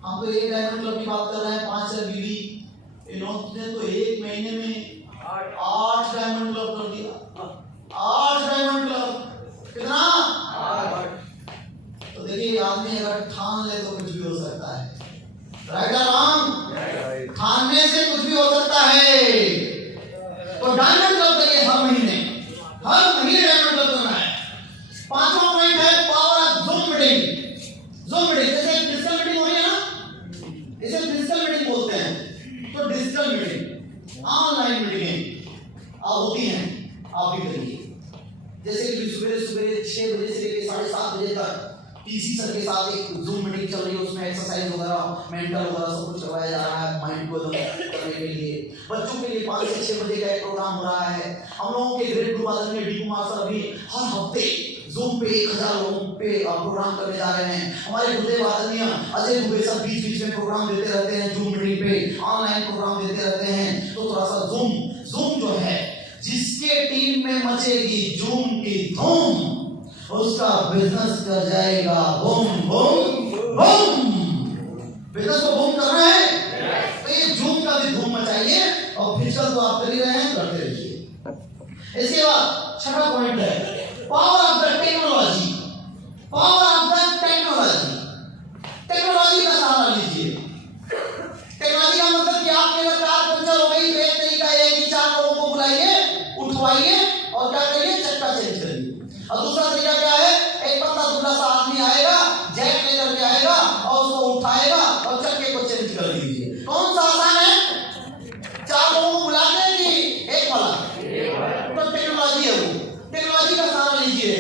हम तो एक डायमंड क्लब की बात कर रहे हैं, 5,000 बीवी, इन्होंने तो एक महीने में 8 डायमंड क्लब कर दिया। 8 डायमंड क्लब, कितना? 8। तो देखिए आदमी अगर ठान ले तो कुछ भी हो सकता है, राइट और रॉन्ग? ठानने से कुछ भी हो सकता है। तो डायमंड क्लब करिए हर महीने डायमंड क्लब करना है। पांचवा पॉइंट है power of zoom meeting. Zoom meeting जैसे फिजिकल मीटिंग हो रही है ना, इसे फिजिकल मीटिंग बोलते हैं। तो डिजिटल मीटिंग, ऑनलाइन मीटिंग होती हैं, आप भी करिए। जैसे कि सुबह 6 बजे से लेकर 7:30 बजे तक पीसी सर के साथ एक जूम मीटिंग चल रही है, उसमें एक्सरसाइज वगैरह, मेंटल वगैरह सब कुछ करवाया जा रहा है माइंड को करने के लिए। बच्चों के लिए 5 से 6 बजे का एक प्रोग्राम हो रहा है। हम लोगों के ग्रेड ग्रुप आदरणीय डी कुमार सर अभी हर हफ्ते जूम पे 1000 लोगों पे प्रोग्राम करने जा रहे हैं। हमारे गुरुदेव आदरणीय अजय दुबे सर बीच में प्रोग्राम देते रहते हैं, जूम मीटिंग पे ऑनलाइन प्रोग्राम देते रहते हैं। तो थोड़ा सा जूम जो है, जिसके टीम में मचेगी जूम की धूम, उसका बिजनेस कर जाएगा बूम बूम बूम। बिजनेस को बूम करना है तो ये जूम का भी धूम मचाइए, और फिजिकल तो आप कर ही रहे हैं, करते रहिए। इसके बाद छठा पॉइंट है power of the technology. Power of the technology, technology का सहारा लीजिए। टेक्नोलॉजी का मतलब कि आपके अगर कार पंचर हो गई तो एक तरीका है कि 4 लोगों को बुलाइए, उठवाइए और क्या करिए, चक्का चेंज करिए। और दूसरा तरीका क्या है, एक पतला दुबला सा आदमी आएगा, जैक लेकर के आएगा और उसको उठाएगा और चक्के को चेंज कर दीजिए। कौन सा आसान है? 4 लोगों को बुला के कि एक वाला? तो टेक्नोलॉजी है वो। टेक्नोलॉजी का सहारा लीजिए,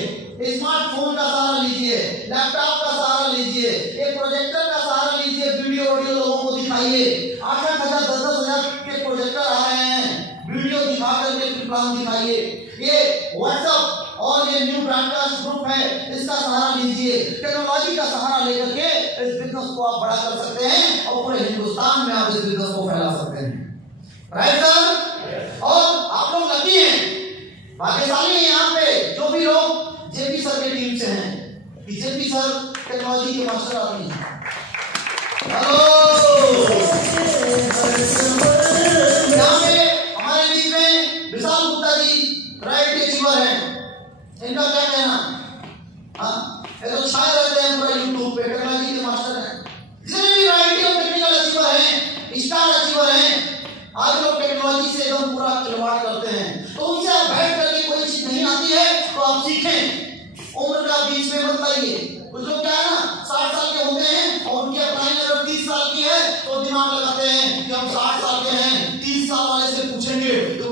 स्मार्टफोन का सहारा लीजिए, लैपटॉप का सहारा लीजिए, एक प्रोजेक्टर का सहारा लीजिए, वीडियो ऑडियो लोगों को दिखाइए। 8-8 हजार 10-10 हजार के प्रोजेक्टर आ रहे हैं, वीडियो दिखा करके प्लान दिखाइए। ये व्हाट्सएप और ये न्यू ब्रॉडकास्ट ग्रुप है, इसका सहारा लीजिए। टेक्नोलॉजी का सहारा लेकर के इस बिजनेस को आप बड़ा कर सकते हैं और पूरे हिंदुस्तान में आप इस बिजनेस को फैला सकते हैं, राइट सर? और आप लोग लकी हैं, भाग्यशाली हैं यहाँ पे जो भी लोग जेपी सर के टीम से हैं, कि जेपी सर टेक्नोलॉजी के मास्टर आदमी हैं। हेलो, यहाँ पे हमारे बीच में विशाल गुप्ता जी राइट अचीवर हैं, इनका क्या कहना? हाँ, ये तो छाए रहते हैं पूरा यूट्यूब पे, टेक्नोलॉजी के मास्टर हैं। जितने भी वैरायटी ऑफ टेक्निकल अचीवर हैं, स्टार अचीवर हैं, आज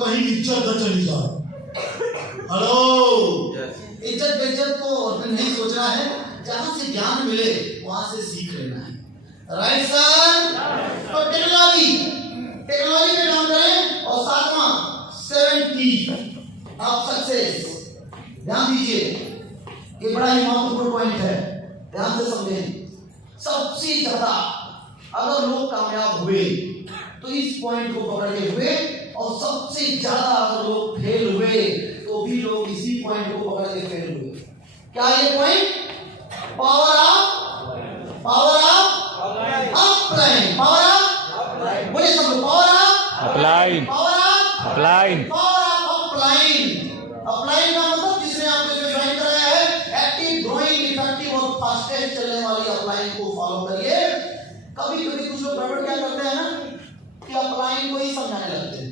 कहीं इज्जत न चली जाए। हेलो, इज्जत बेइज्जत को नहीं सोचना है, जहां से ज्ञान मिले वहां से सीख लेना है। Right sir? तो टेक्नोलॉजी पे काम करें। और सातवां 70 ऑफ सक्सेस, ध्यान दीजिए, ये बड़ा ही महत्वपूर्ण पॉइंट है, ध्यान से समझें। सबसे ज्यादा अगर लोग कामयाब हुए तो इस पॉइंट को पकड़ के हुए, और सबसे ज्यादा अगर लोग फेल हुए तो भी लोग इसी पॉइंट को पकड़ के फेल हुए। क्या ये point? Power of upline, power of, बोले सब लोग, power of upline, power of upline, power of upline. Upline का मतलब जिसने आपको इसमें ज्वाइन कराया है, एक्टिव, ग्रोइंग, इफेक्टिव और फास्टेस्ट चलने वाली अपलाइन को फॉलो करिए। कभी कभी कुछ लोग गड़बड़ क्या करते हैं ना, कि अपलाइन को ही समझाने लगते हैं।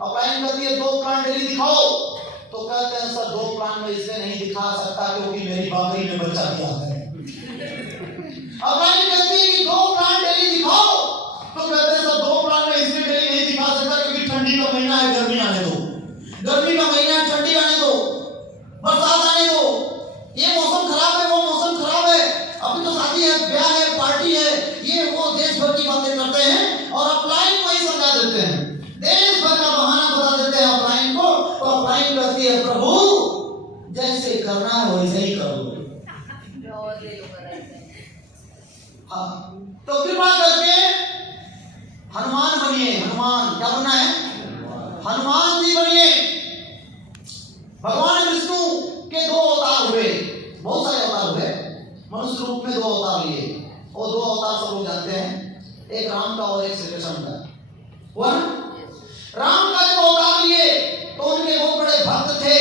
अपलाइन कहती है 2 प्लांट डेली दिखाओ, तो कहते हैं सर 2 प्लांट में इसलिए नहीं दिखा सकता क्योंकि मेरी बकरी ने बच्चा दिया है। अपलाइन कहती है कि 2 प्लांट डेली दिखाओ, तो कहते हैं सर 2 प्लांट में इसलिए डेली नहीं दिखा सकता क्योंकि ठंडी का महीना है, गर्मी आने दो, गर्मी का महीना है, ठंडी आने दो, बरसात आने दो, ये मौसम खराब है, वो मौसम खराब है, अभी तो शादी है, ब्याह है, पार्टी है, ये वो देश भर की बातें करते हैं और अपलाइन को ही समझा देते हैं, देश भर का बहाना बता देते हैं अपलाइन को। तो अपलाइन कहती है प्रभु जैसे करना है वैसे ही करो। हाँ, तो कृपा करके हनुमान बनिए। हनुमान क्या बनना है? हनुमान जी बनिए। भगवान विष्णु के 2 अवतार हुए, बहुत सारे अवतार हुए, मनुष्य रूप में 2 अवतार लिए, और 2 अवतार सब लोग जानते हैं, एक राम का और एक श्री कृष्ण का। हुआ ना? राम का जब अवतार लिए तो उनके बहुत बड़े भक्त थे,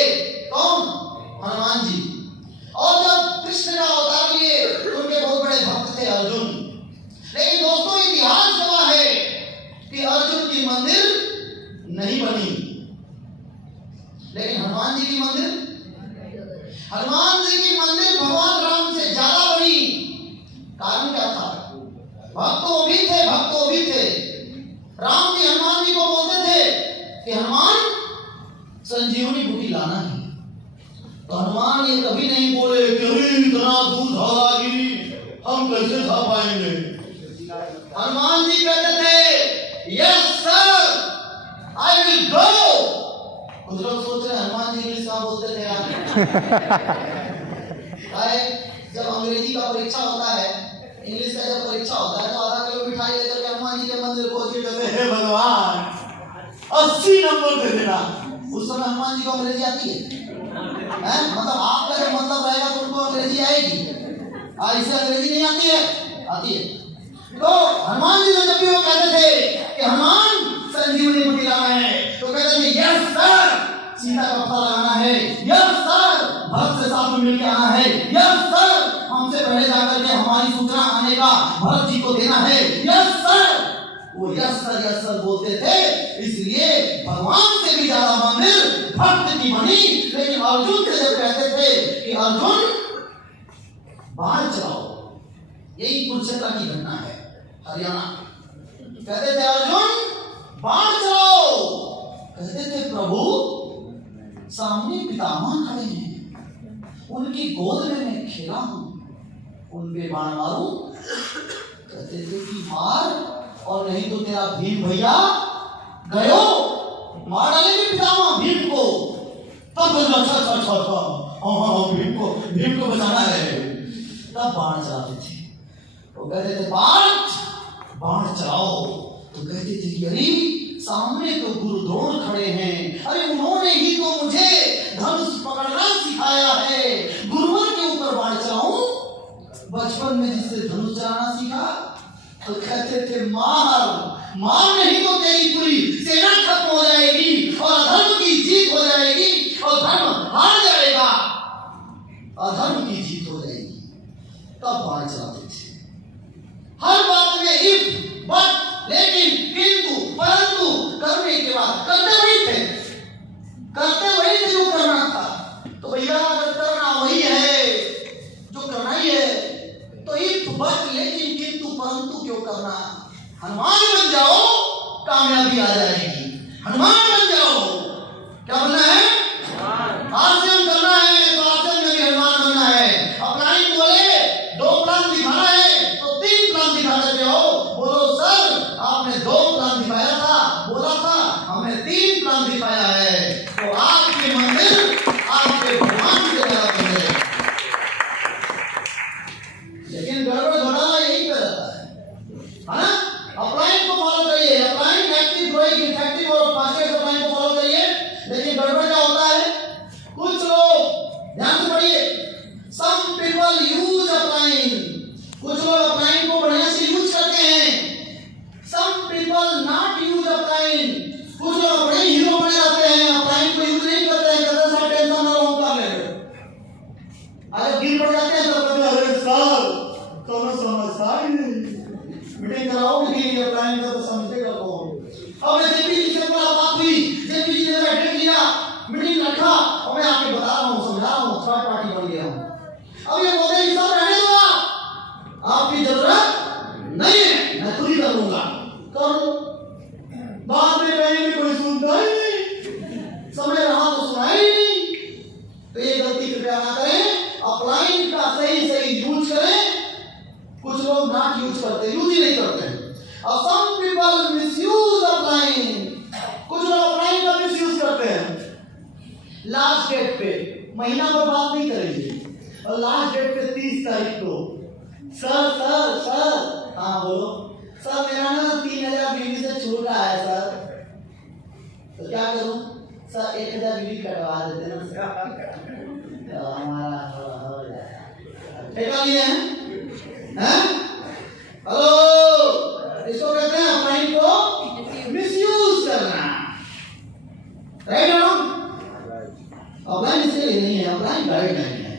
कौन? हनुमान जी। और जब कृष्ण का अवतार लिए तो उनके बहुत बड़े भक्त थे, अर्जुन। लेकिन दोस्तों इतिहास गवाह है कि अर्जुन की मंदिर नहीं बनी, लेकिन हनुमान जी की मंदिर, हनुमान जी की मंदिर भगवान राम से ज्यादा बनी। कारण क्या था? भक्त वो भी थे, राम जी हनुमान जी को बोलते थे कि हनुमान संजीवनी बूटी लाना है, तो हनुमान ये कभी नहीं बोले कि इतना दूध हवागी हम कैसे खा पाएंगे। हनुमान जी कहते थे yes sir I will go. कुछ लोग सोच रहे हनुमान जी इंग्लिश कहाँ बोलते थे यार। जब अंग्रेजी का परीक्षा होता है, इंग्लिश का जब परीक्षा होता है, तो आधा किलो मिठाई लेकर के हनुमान जी के मंदिर पहुंच के कहते हैं भगवान 80 नंबर दे देना। उस समय हनुमान जी को अंग्रेजी आती है? मतलब आपका जब मतलब रहेगा तो उनको अंग्रेजी आएगी, और इसे अंग्रेजी नहीं आती है? आती है। तो हनुमान जी जब भी वो कहते थे कि हनुमान संजीवनी बूटी लाना है, तो कहते थे यस सर, सीता का पता लगाना है, यस सर, भरत से साथ में मिलकर आना है, यस सर, हमसे पहले जाकर के हमारी सूचना आने का भरत जी को देना है, यस सर। वो यस सर बोलते थे, इसलिए भगवान से भी ज्यादा मंदिर भक्त की बनी। लेकिन अर्जुन से जब कहते थे कि अर्जुन बाण चलाओ, यही कुरुक्षेत्र की घटना है, हरियाणा, कहते थे अर्जुन बाण चलाओ, कहते थे प्रभु सामने पितामह खड़े हैं, उनकी गोद में मैं खेला हूं, उन पे बाण मारूं? कहते थे कि मार, और नहीं तो तेरा भीम भैया गयो मार डालेंगे पितामह भीम को। तब भीम को बचाना है, तब बाण चलाते थे। तो कहते थे बाण चलाओ, तो कहते थे कि अरे सामने तो गुरु द्रोण खड़े हैं, अरे उन्होंने ही तो मुझे धनुष पकड़ना सिखाया है, गुरुवर के ऊपर बाण चलाऊं? बचपन में जिससे धनुष चलाना सीखा, तो कहते थे मार नहीं तो तेरी पूरी सेना खत्म हो जाएगी और अधर्म की जीत हो जाएगी, और धर्म हार जाएगा, अधर्म की जीत हो जाएगी। तब बाण चलाते थे। हर बात में इफ, बट, लेकिन, किंतु, परंतु करने के बाद करते वही थे जो करना था। तो भैया अगर करना वही है जो करना ही है, तो इफ, बट, लेकिन, किंतु, परंतु क्यों करना? हनुमान बन जाओ, कामयाबी आ जाएगी। हनुमान बन जाओ, मैं आपको बता रहा हूँ, समझा रहा हूँ, थर्ड पार्टी बन गया हूँ। अब ये बोलते हैं सब रहने दो, आपकी जरूरत नहीं है, मैं खुद ही कर लूंगा। कर लो, बाद में कहेंगे कोई सुनता ही नहीं, समय रहा तो सुना ही नहीं। तो ये गलती कृपया ना करें, अपलाइन का सही यूज करें। कुछ लोग नॉट यूज करते, यूज ही नहीं करते हैं। और सम पीपल मिसयूज अपलाइन, कुछ लोग अपलाइन का मिसयूज करते हैं। लास्ट डेट पे, महीना पर बात नहीं करेंगे, और लास्ट डेट पे 30 तारीख को सर हाँ बोलो सर, मेरा ना 3000 बीवी से छूट रहा है सर, तो क्या करूं सर? 1000 बीवी कटवा देते ना तो हमारा हो जाएगा। ठेका लिए हैं? हेलो, इसको कहते हैं अपलाइन को मिसयूज करना, राइट ना? अपलाइन इसलिए नहीं है, अपलाइन गाइडलाइन है,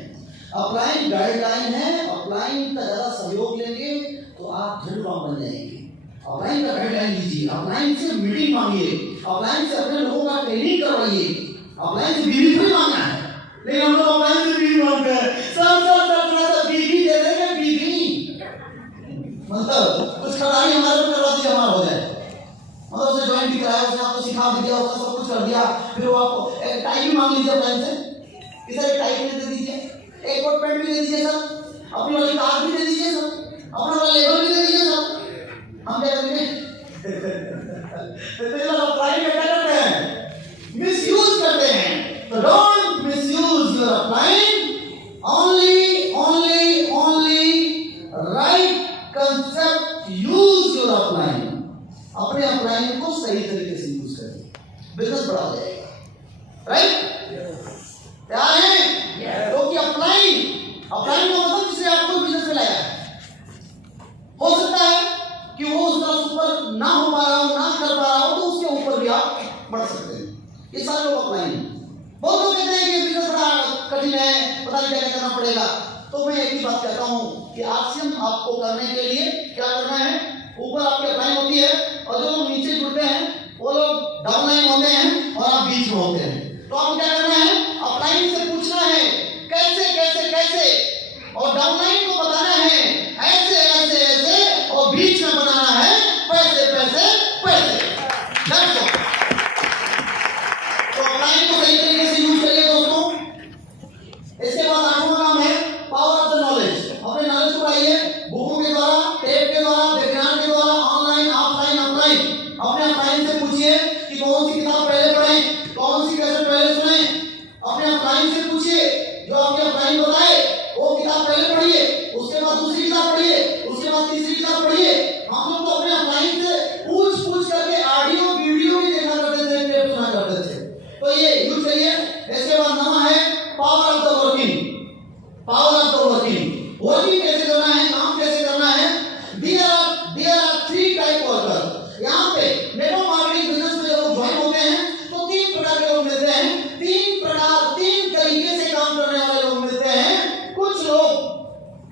अपलाइन गाइडलाइन है। अपलाइन का ज्यादा सहयोग लेंगे तो आप धन बन जाएंगे। अपलाइन का गाइडलाइन लीजिए, अपलाइन से मीटिंग मांगिए, अपलाइन से अपने लोगों का ट्रेनिंग करवाइए। अपलाइन से बीवी थोड़ी मांगना है, लेकिन हम लोग अपलाइन से बीवी मांगते हैं। सर बीवी दे देंगे, बीवी मतलब कुछ खराबी हमारे को करवा दिया, हमारा हो जाए, मतलब उसे ज्वाइन भी कराया, उसने आपको सिखा भी दिया, उसने सब कुछ कर दिया, फिर वो आपको एक टाई भी मांग लीजिए अपलाइन से कि सर एक टाई भी दे दीजिए, एक कोट पैंट भी दे दीजिए सर, अपनी वाली कार भी दे दीजिए सर, अपना वाला लेबर भी दे दीजिए सर। हम क्या करेंगे? तो ये लोग अपलाइन में क्या करते हैं? मिसयूज करते हैं। तो don't misuse your upline, only right concept, use your upline. अपने अपलाइन को सही तरीके से यूज करें, बिजनेस बढ़ा जाएगा, राइट? तैयार हैं? क्योंकि अपलाइन का मतलब जिसने आपको बिजनेस में लाया है, हो सकता है कि वो उस तरफ ऊपर ना हो पा रहा हो, ना कर पा रहा हो, तो उसके ऊपर भी आप बढ़ सकते हैं। ये सारे लोग अपलाइन। बहुत लोग कहते हैं कि बिजनेस बड़ा कठिन है, पता नहीं क्या करना पड़ेगा। तो मैं एक ही बात कहता हूँ कि आरसीएम आपको करने के लिए क्या करना है? ऊपर आपकी अपलाइन होती है, और जो लोग नीचे जुड़ते हैं वो लोग डाउनलाइन होते हैं, और आप बीच में होते हैं। तो आपको क्या करना है? अपलाइन से पूछना है कैसे कैसे कैसे, और डाउनलाइन को बताना है ऐसे ऐसे ऐसे, और बीच में बनाना है पैसे पैसे पैसे। तो अपलाइन को सही तरीके से यूज करिए दोस्तों। इसके बाद आठवां काम है पावर ऑफ द नॉलेज। अपने नॉलेज को बढ़ाइए, बुकों के द्वारा, टेप के द्वारा, विज्ञान के द्वारा, ऑनलाइन ऑफलाइन अपलाइन। अपने अपलाइन से पूछिए कि कौन सी किताब पहले पढ़ें, कौन सी कैसेट पहले सुनें। अपने अपलाइन से पूछिए, जो आपके अपलाइन बताए वो किताब पहले पढ़िए, उसके बाद दूसरी किताब पढ़िए, उसके बाद तीसरी किताब पढ़िए। हम लोग तो अपने अपलाइन से पूछ करके ऑडियो वीडियो भी देखा करते थे, टेप सुना करते थे। तो ये यूज करिए। इसके बाद नवा है power of the working. Power of the working कैसे करना है, काम कैसे करना है? There are 3 type worker. यहाँ पे नेटवर्क मार्केटिंग बिजनेस में जब लोग ज्वाइन होते हैं तो 3 प्रकार के लोग मिलते हैं, 3 तरीके से काम करने वाले लोग मिलते हैं। कुछ लोग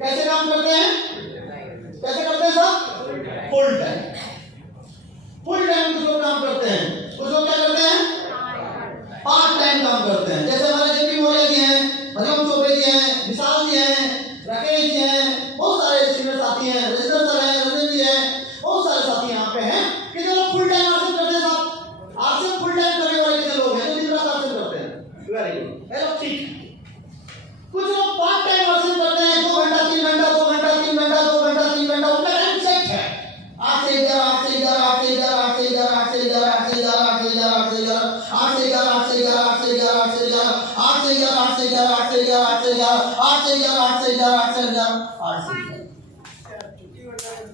कैसे काम करते हैं? कैसे करते हैं सब? फुल टाइम कुछ लोग काम करते हैं, कुछ लोग क्या करते हैं? पार्ट टाइम काम करते हैं। जैसे हमारे जेपी मौर्य जी हैं, हरिओम चौबे जी हैं, विशाल जी हैं, राकेश जी हैं, बहुत सारे सीनियर साथी हैं, रजिंदर सर हैं, रंजन जी हैं, बहुत सारे साथी यहाँ पे हैं कि जो लोग फुल टाइम आरसीएम करते हैं। साहब आरसीएम फुल टाइम करने वाले कितने लोग हैं जो दिन रात आरसीएम करते हैं? वेरी गुड, ये लोग ठीक है। कुछ लोग पार्ट टाइम आरसीएम करते हैं, 2 घंटा 3 घंटा, 2 घंटा 3 घंटा, 2 घंटा 3 घंटा, उनका टाइम सेट है। 8 से 11, 8 से 11, 8 से 11, 8 से 11, 8 से 11, 8 से 11, 8 से 11, 8 से 11, 8 से 11, 8 से 11, 8 से 11, 8 से 11, 8 से 11, 8 से 11, 8 से 11, 8 से 11, 8 से 11, 8 से 11, 8 से 11, 8 से 11।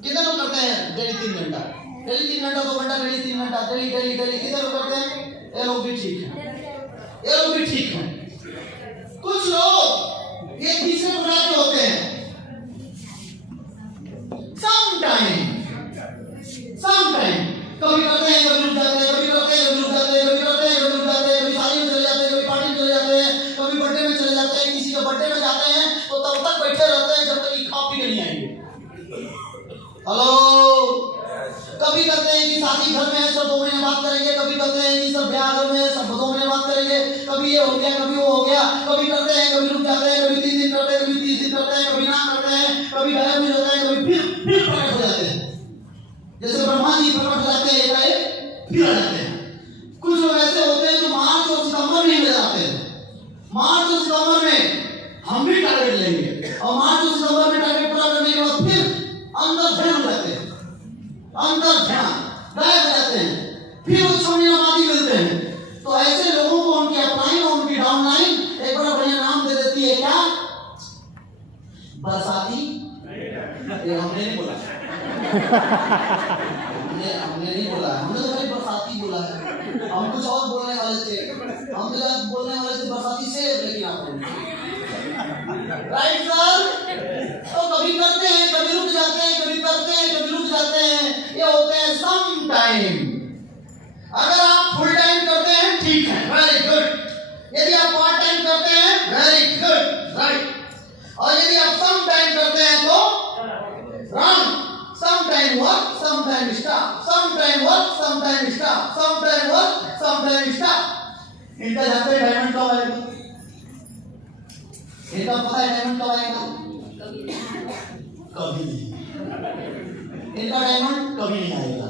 कितने लोग करते हैं? डेली 3 घंटा, डेली 3 घंटा, 2 घंटा, डेली 3 घंटा, डेली कितने लोग करते हैं? ये लोग भी ठीक हैं, ये लोग भी ठीक हैं। कुछ लोग ये तीसरे प्रकार के होते हैं। समटाइम कभी करते हैं, कभी रुक जाते हैं, कभी करते हैं, कभी रुक जाते हैं, कभी करते हैं, कभी रुक जाते हैं, कभी शादी में चले जाते हैं, कभी पार्टी में चले जाते हैं, कभी बर्थडे में चले जाते हैं। किसी के बर्थडे में जाते हैं तो तब तक बैठे रहते हैं जब तक कि खा पी के नहीं आएंगे। हेलो, कभी कहते हैं कि शादी घर में है, सब 2 महीने बात करेंगे, कभी कहते हैं कि सब ब्याह घर में है, सब 2 महीने बात करेंगे, कभी ये हो गया, कभी वो हो गया। गया, कभी करते हैं, कभी रुक जाते हैं, कभी 3 दिन करते हैं, कभी 30 दिन करते हैं, कभी ना करते हैं, कभी गायब हो जाते हैं, कभी फिर प्रकट हो जाते हैं। जैसे ब्रह्मा जी प्रकट हो जाते हैं, एकाएक फिर आ जाते हैं। कुछ लोग ऐसे होते हैं जो मार्च और सितंबर में मिल जाते हैं। मार्च और सितंबर में हम भी टारगेट लेंगे और मार्च और सितंबर में टारगेट पूरा करने के बाद फिर अंदर ध्यान रहते हैं, अंदर ध्यान गायब हो जाते हैं, फिर वो 6 महीने बाद ही मिलते हैं। तो ऐसे लोगों को उनकी अपलाइन और उनकी डाउनलाइन एक बड़ा बढ़िया नाम दे देती है, क्या? बरसाती। ये हमने नहीं बोला, हमने नहीं बोला, हमने तो खाली बरसाती बोला है। हम कुछ और बोलने वाले थे, हम तो बोलने वाले थे बरसाती से, लेकिन आप राइट सर। तो कभी करते हैं, कभी रुक जाते हैं, कभी करते हैं, कभी रुक जाते हैं। ये होते हैं सम टाइम। अगर आप फुल टाइम करते हैं ठीक है, वेरी गुड। यदि आप पार्ट टाइम करते हैं वेरी गुड, राइट। और यदि आप सम टाइम करते हैं तो run. Some time work, some time stop, some time work, some time stop, some time work, some time stop. इनका जानते हैं डायमंड कब आएगा? इनका पता है डायमंड कब आएगा? कभी नहीं। इनका डायमंड कभी नहीं आएगा।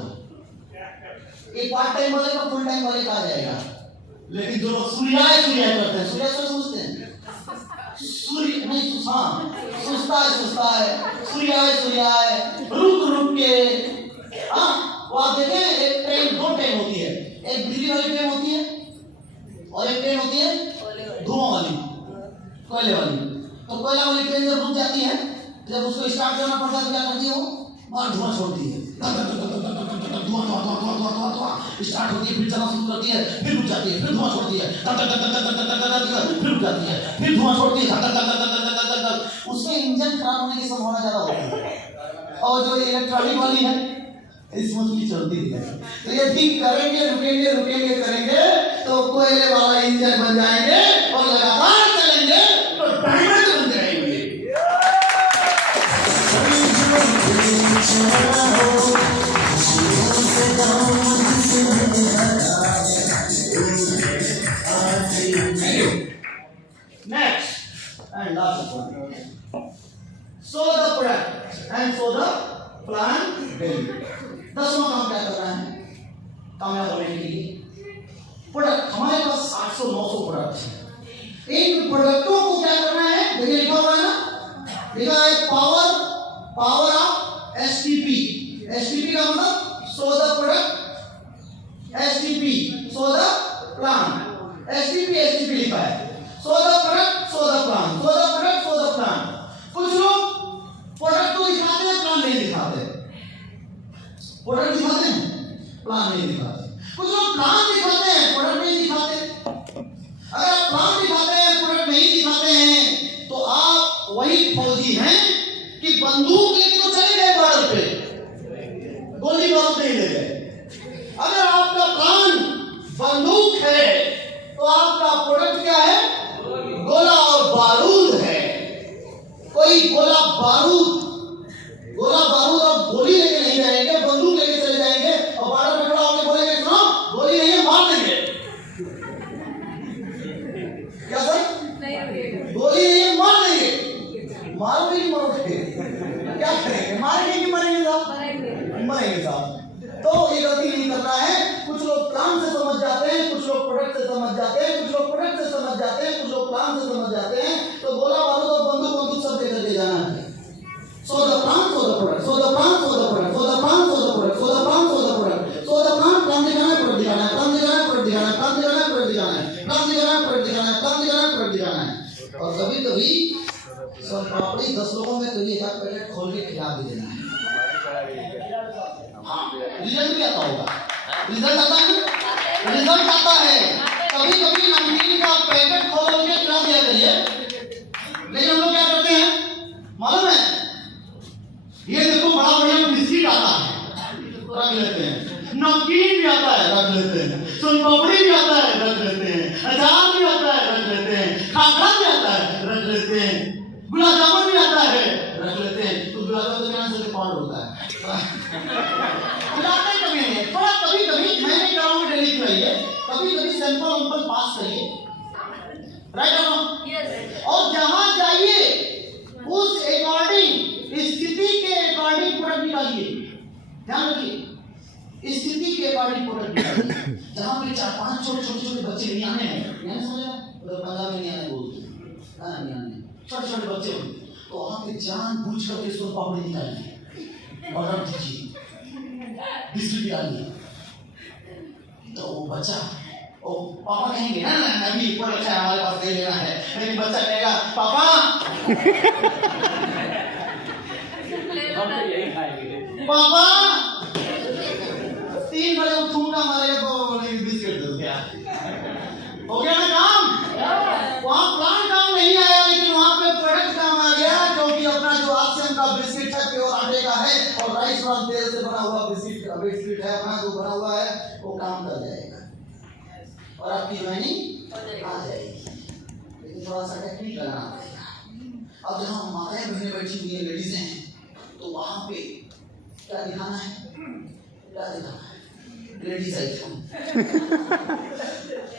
एक पार्ट टाइम वाले का फुल टाइम वाले का आ जाएगा। लेकिन जो लोग सूर्याय करते हैं, सूर्य सोचते हैं, सूर्य नहीं सोचता है सूर्याय रुक के। हाँ, वो आप देखें, एक ट्रेन, 2 ट्रेन होती है, एक बिजली वाली ट्रेन होती है और एक ट्रेन होती है धुआं वाली, कोयले वाली। तो कोयला वाली ट्रेन जब रुक जाती है, जब उसको स्टार्ट करना पड़ता है, क्या करती है? वो बाहर धुआं छोड़ती है, धुआं स्टार्ट होती है, फिर चलना शुरू करती है, फिर रुक जाती है, फिर धुआं छोड़ती है, फिर रुक जाती है, फिर धुआं छोड़ती है। उसके इंजन खराब होने की संभावना ज्यादा होती है। और जो इलेक्ट्रॉनिक वाली है स्मूथली चलती है। तो ये ठीक करेंगे, रुकेंगे करेंगे तो कोयले वाला इंजन बन जाएंगे और लगातार चलेंगे तो डायमंड बन जाएंगे। Next and last one. Sow the product and sow the plant daily. 10वां काम क्या करना है कामयाब होने के लिए? प्रोडक्ट, हमारे पास 800-900 प्रोडक्ट हैं। इन प्रोडक्टों को क्या करना है? देखिए लिखा हुआ है ना, लिखा है पावर ऑफ एसटीपी। एसटीपी का मतलब so the product, STP so the plant, STP लिखा है। So the product, so the plant, so the product, so the plant. कुछ लोग प्रोडक्ट तो दिखाते हैं, प्लांट नहीं दिखाते। प्रोडक्ट दिखाते हैं, प्लांट नहीं दिखाते। कुछ लोग प्लांट दिखाते हैं, प्रोडक्ट नहीं दिखाते। अगर आप प्लांट दिखाते हैं, प्रोडक्ट नहीं दिखाते हैं, तो आप वही फौजी हैं कि बंदूक लेके तो चले गए बॉर्डर पे, गोली बारूद नहीं ले गए। अगर आपका प्लान बंदूक है तो आपका प्रोडक्ट क्या है? गोला और बारूद है। कोई गोला बारूद और गोली लेके नहीं जाएंगे, बंदूक लेके चले जाएंगे और बॉर्डर पे खड़ा होकर बोलेंगे सुनो गोली नहीं है, मार देंगे। क्या सर? गोली नहीं है, मार देंगे। मारोगे नहीं मरोगे? क्या करेंगे? मारेंगे कि मरेंगे साहब? मरेंगे साहब। तो ये गलती नहीं करना है। कुछ लोग प्लान से समझ जाते हैं, कुछ लोग प्रोडक्ट से समझ जाते हैं, कुछ लोग प्रोडक्ट से समझ जाते हैं, कुछ लोग प्लान से समझ जाते हैं। तो गोला बारूद और बंदूक सब लेकर के जाना है। So the plan, so the product, so the plan, so the product, so the plan, so the product, so the plan, so the product, so the plan. Plan दिखाना है, प्रोडक्ट दिखाना है, प्लान दिखाना है, प्रोडक्ट दिखाना है, प्लान दिखाना है, प्रोडक्ट दिखाना है, प्लान दिखाना है, प्रोडक्ट दिखाना है, प्लान दिखाना है, प्रोडक्ट दिखाना है। और कभी-कभी सब पापड़ी 10 लोगों में कभी एक आध पैकेट खोल के खिला भी देना है। रिजल्ट भी आता होगा, रिजल्ट आता है, रिजल्ट आता है। कभी-कभी नमकीन का पैकेट खोल के खिला दिया करिए। लेकिन हम लोग क्या करते हैं मालूम है? ये देखो बड़ा बढ़िया बिस्किट आता है, रख लेते हैं। नमकीन भी आता है, रख लेते हैं। सोन पापड़ी भी आता है, रख लेते हैं। अचार भी आता है, रख लेते हैं। खाखा भी आता है, रख लेते हैं। गुलाब जामुन भी आता है, रख लेते हैं। तो गुलाब जामुन के नाम से पाउडर होता है, खिलाते कभी नहीं। थोड़ा कभी-कभी मैं नहीं कराऊंगा, डेली खिलाइए। कभी-कभी सैंपल पास करिए, राइट और रॉन्ग? और जहां जाइए उस अकॉर्डिंग स्थिति के अकॉर्डिंग प्रोडक्ट निकालिए। ध्यान रखिए, स्थिति के अकॉर्डिंग प्रोडक्ट निकालिए। जहां पे 4-5 छोटे बच्चे नहीं आने हैं, यानी समझ रहे हैं, उधर पंजाब में नहीं आने बोलते, नहीं आने, छोटे बच्चे होते, तो वहां पे जानबूझ करके इसको पापड़ी निकालिए और रख दीजिए, बिस्किट डालिए। तो वो बच्चा, ओ पापा कहेंगे ना अभी ऊपर अच्छा है, हमारे पास नहीं लेना है, लेकिन बच्चा कहेगा पापा यही खाएंगे पापा 3 बजे ठुमका मारेगा तो बिस्किट दो क्या हो गया ना काम? वहाँ प्लान काम नहीं आया, लेकिन वहाँ पे प्रोडक्ट काम आ गया, क्योंकि अपना जो आसियम का बिस्किट है प्योर आटे का है और राइस ब्रान तेल से बना हुआ बिस्किट है अपना जो बना हुआ है वो काम कर जाएगा और आपकी ज्वाइनिंग आ जाएगी। लेकिन थोड़ा सा टेक्निक लगाना पड़ेगा। अब जहाँ माताएं बहनें बैठी हुई है, लेडीज हैं, तो वहाँ पे क्या दिखाना है? क्या दिखाना है? लेडीज आइटम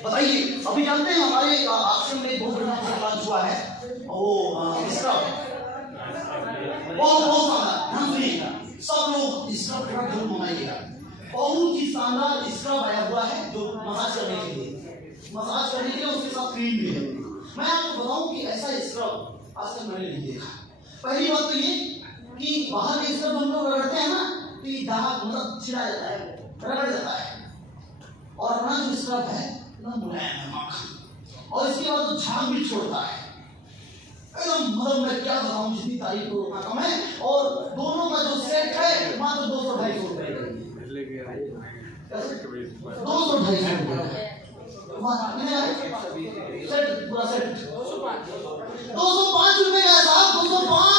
बताइए। अभी जानते हैं हमारे आश्रम में बहुत बड़ा प्रोग्राम हुआ है, वो स्क्रब बहुत ध्यान सुनिएगा, सब लोग स्क्रब थोड़ा जरूर मंगाइएगा। बहुत ही शानदार स्क्रब आया हुआ है जो मसाज करने के लिए उसके साथ क्रीम भी है। मैं आपको बताऊं कि ऐसा स्क्रब आज तक मैंने नहीं देखा। पहली बात तो ये कि बाहर के स्क्रब हम लोग रगड़ते हैं ना, तो ये दाग मतलब छिड़ा जाता है, रगड़ जाता है, और अपना जो स्क्रब है एकदम मुलायम है, माखन, और इसके बाद तो झाग भी छोड़ता है एकदम। मतलब मैं क्या बताऊं, जितनी तारीफ को रोकना कम है। और दोनों का जो सेट है मात्र 200-250 रुपए का, 200-250 रुपए सेट, पूरा सेट 205 रुपए का साहब, 205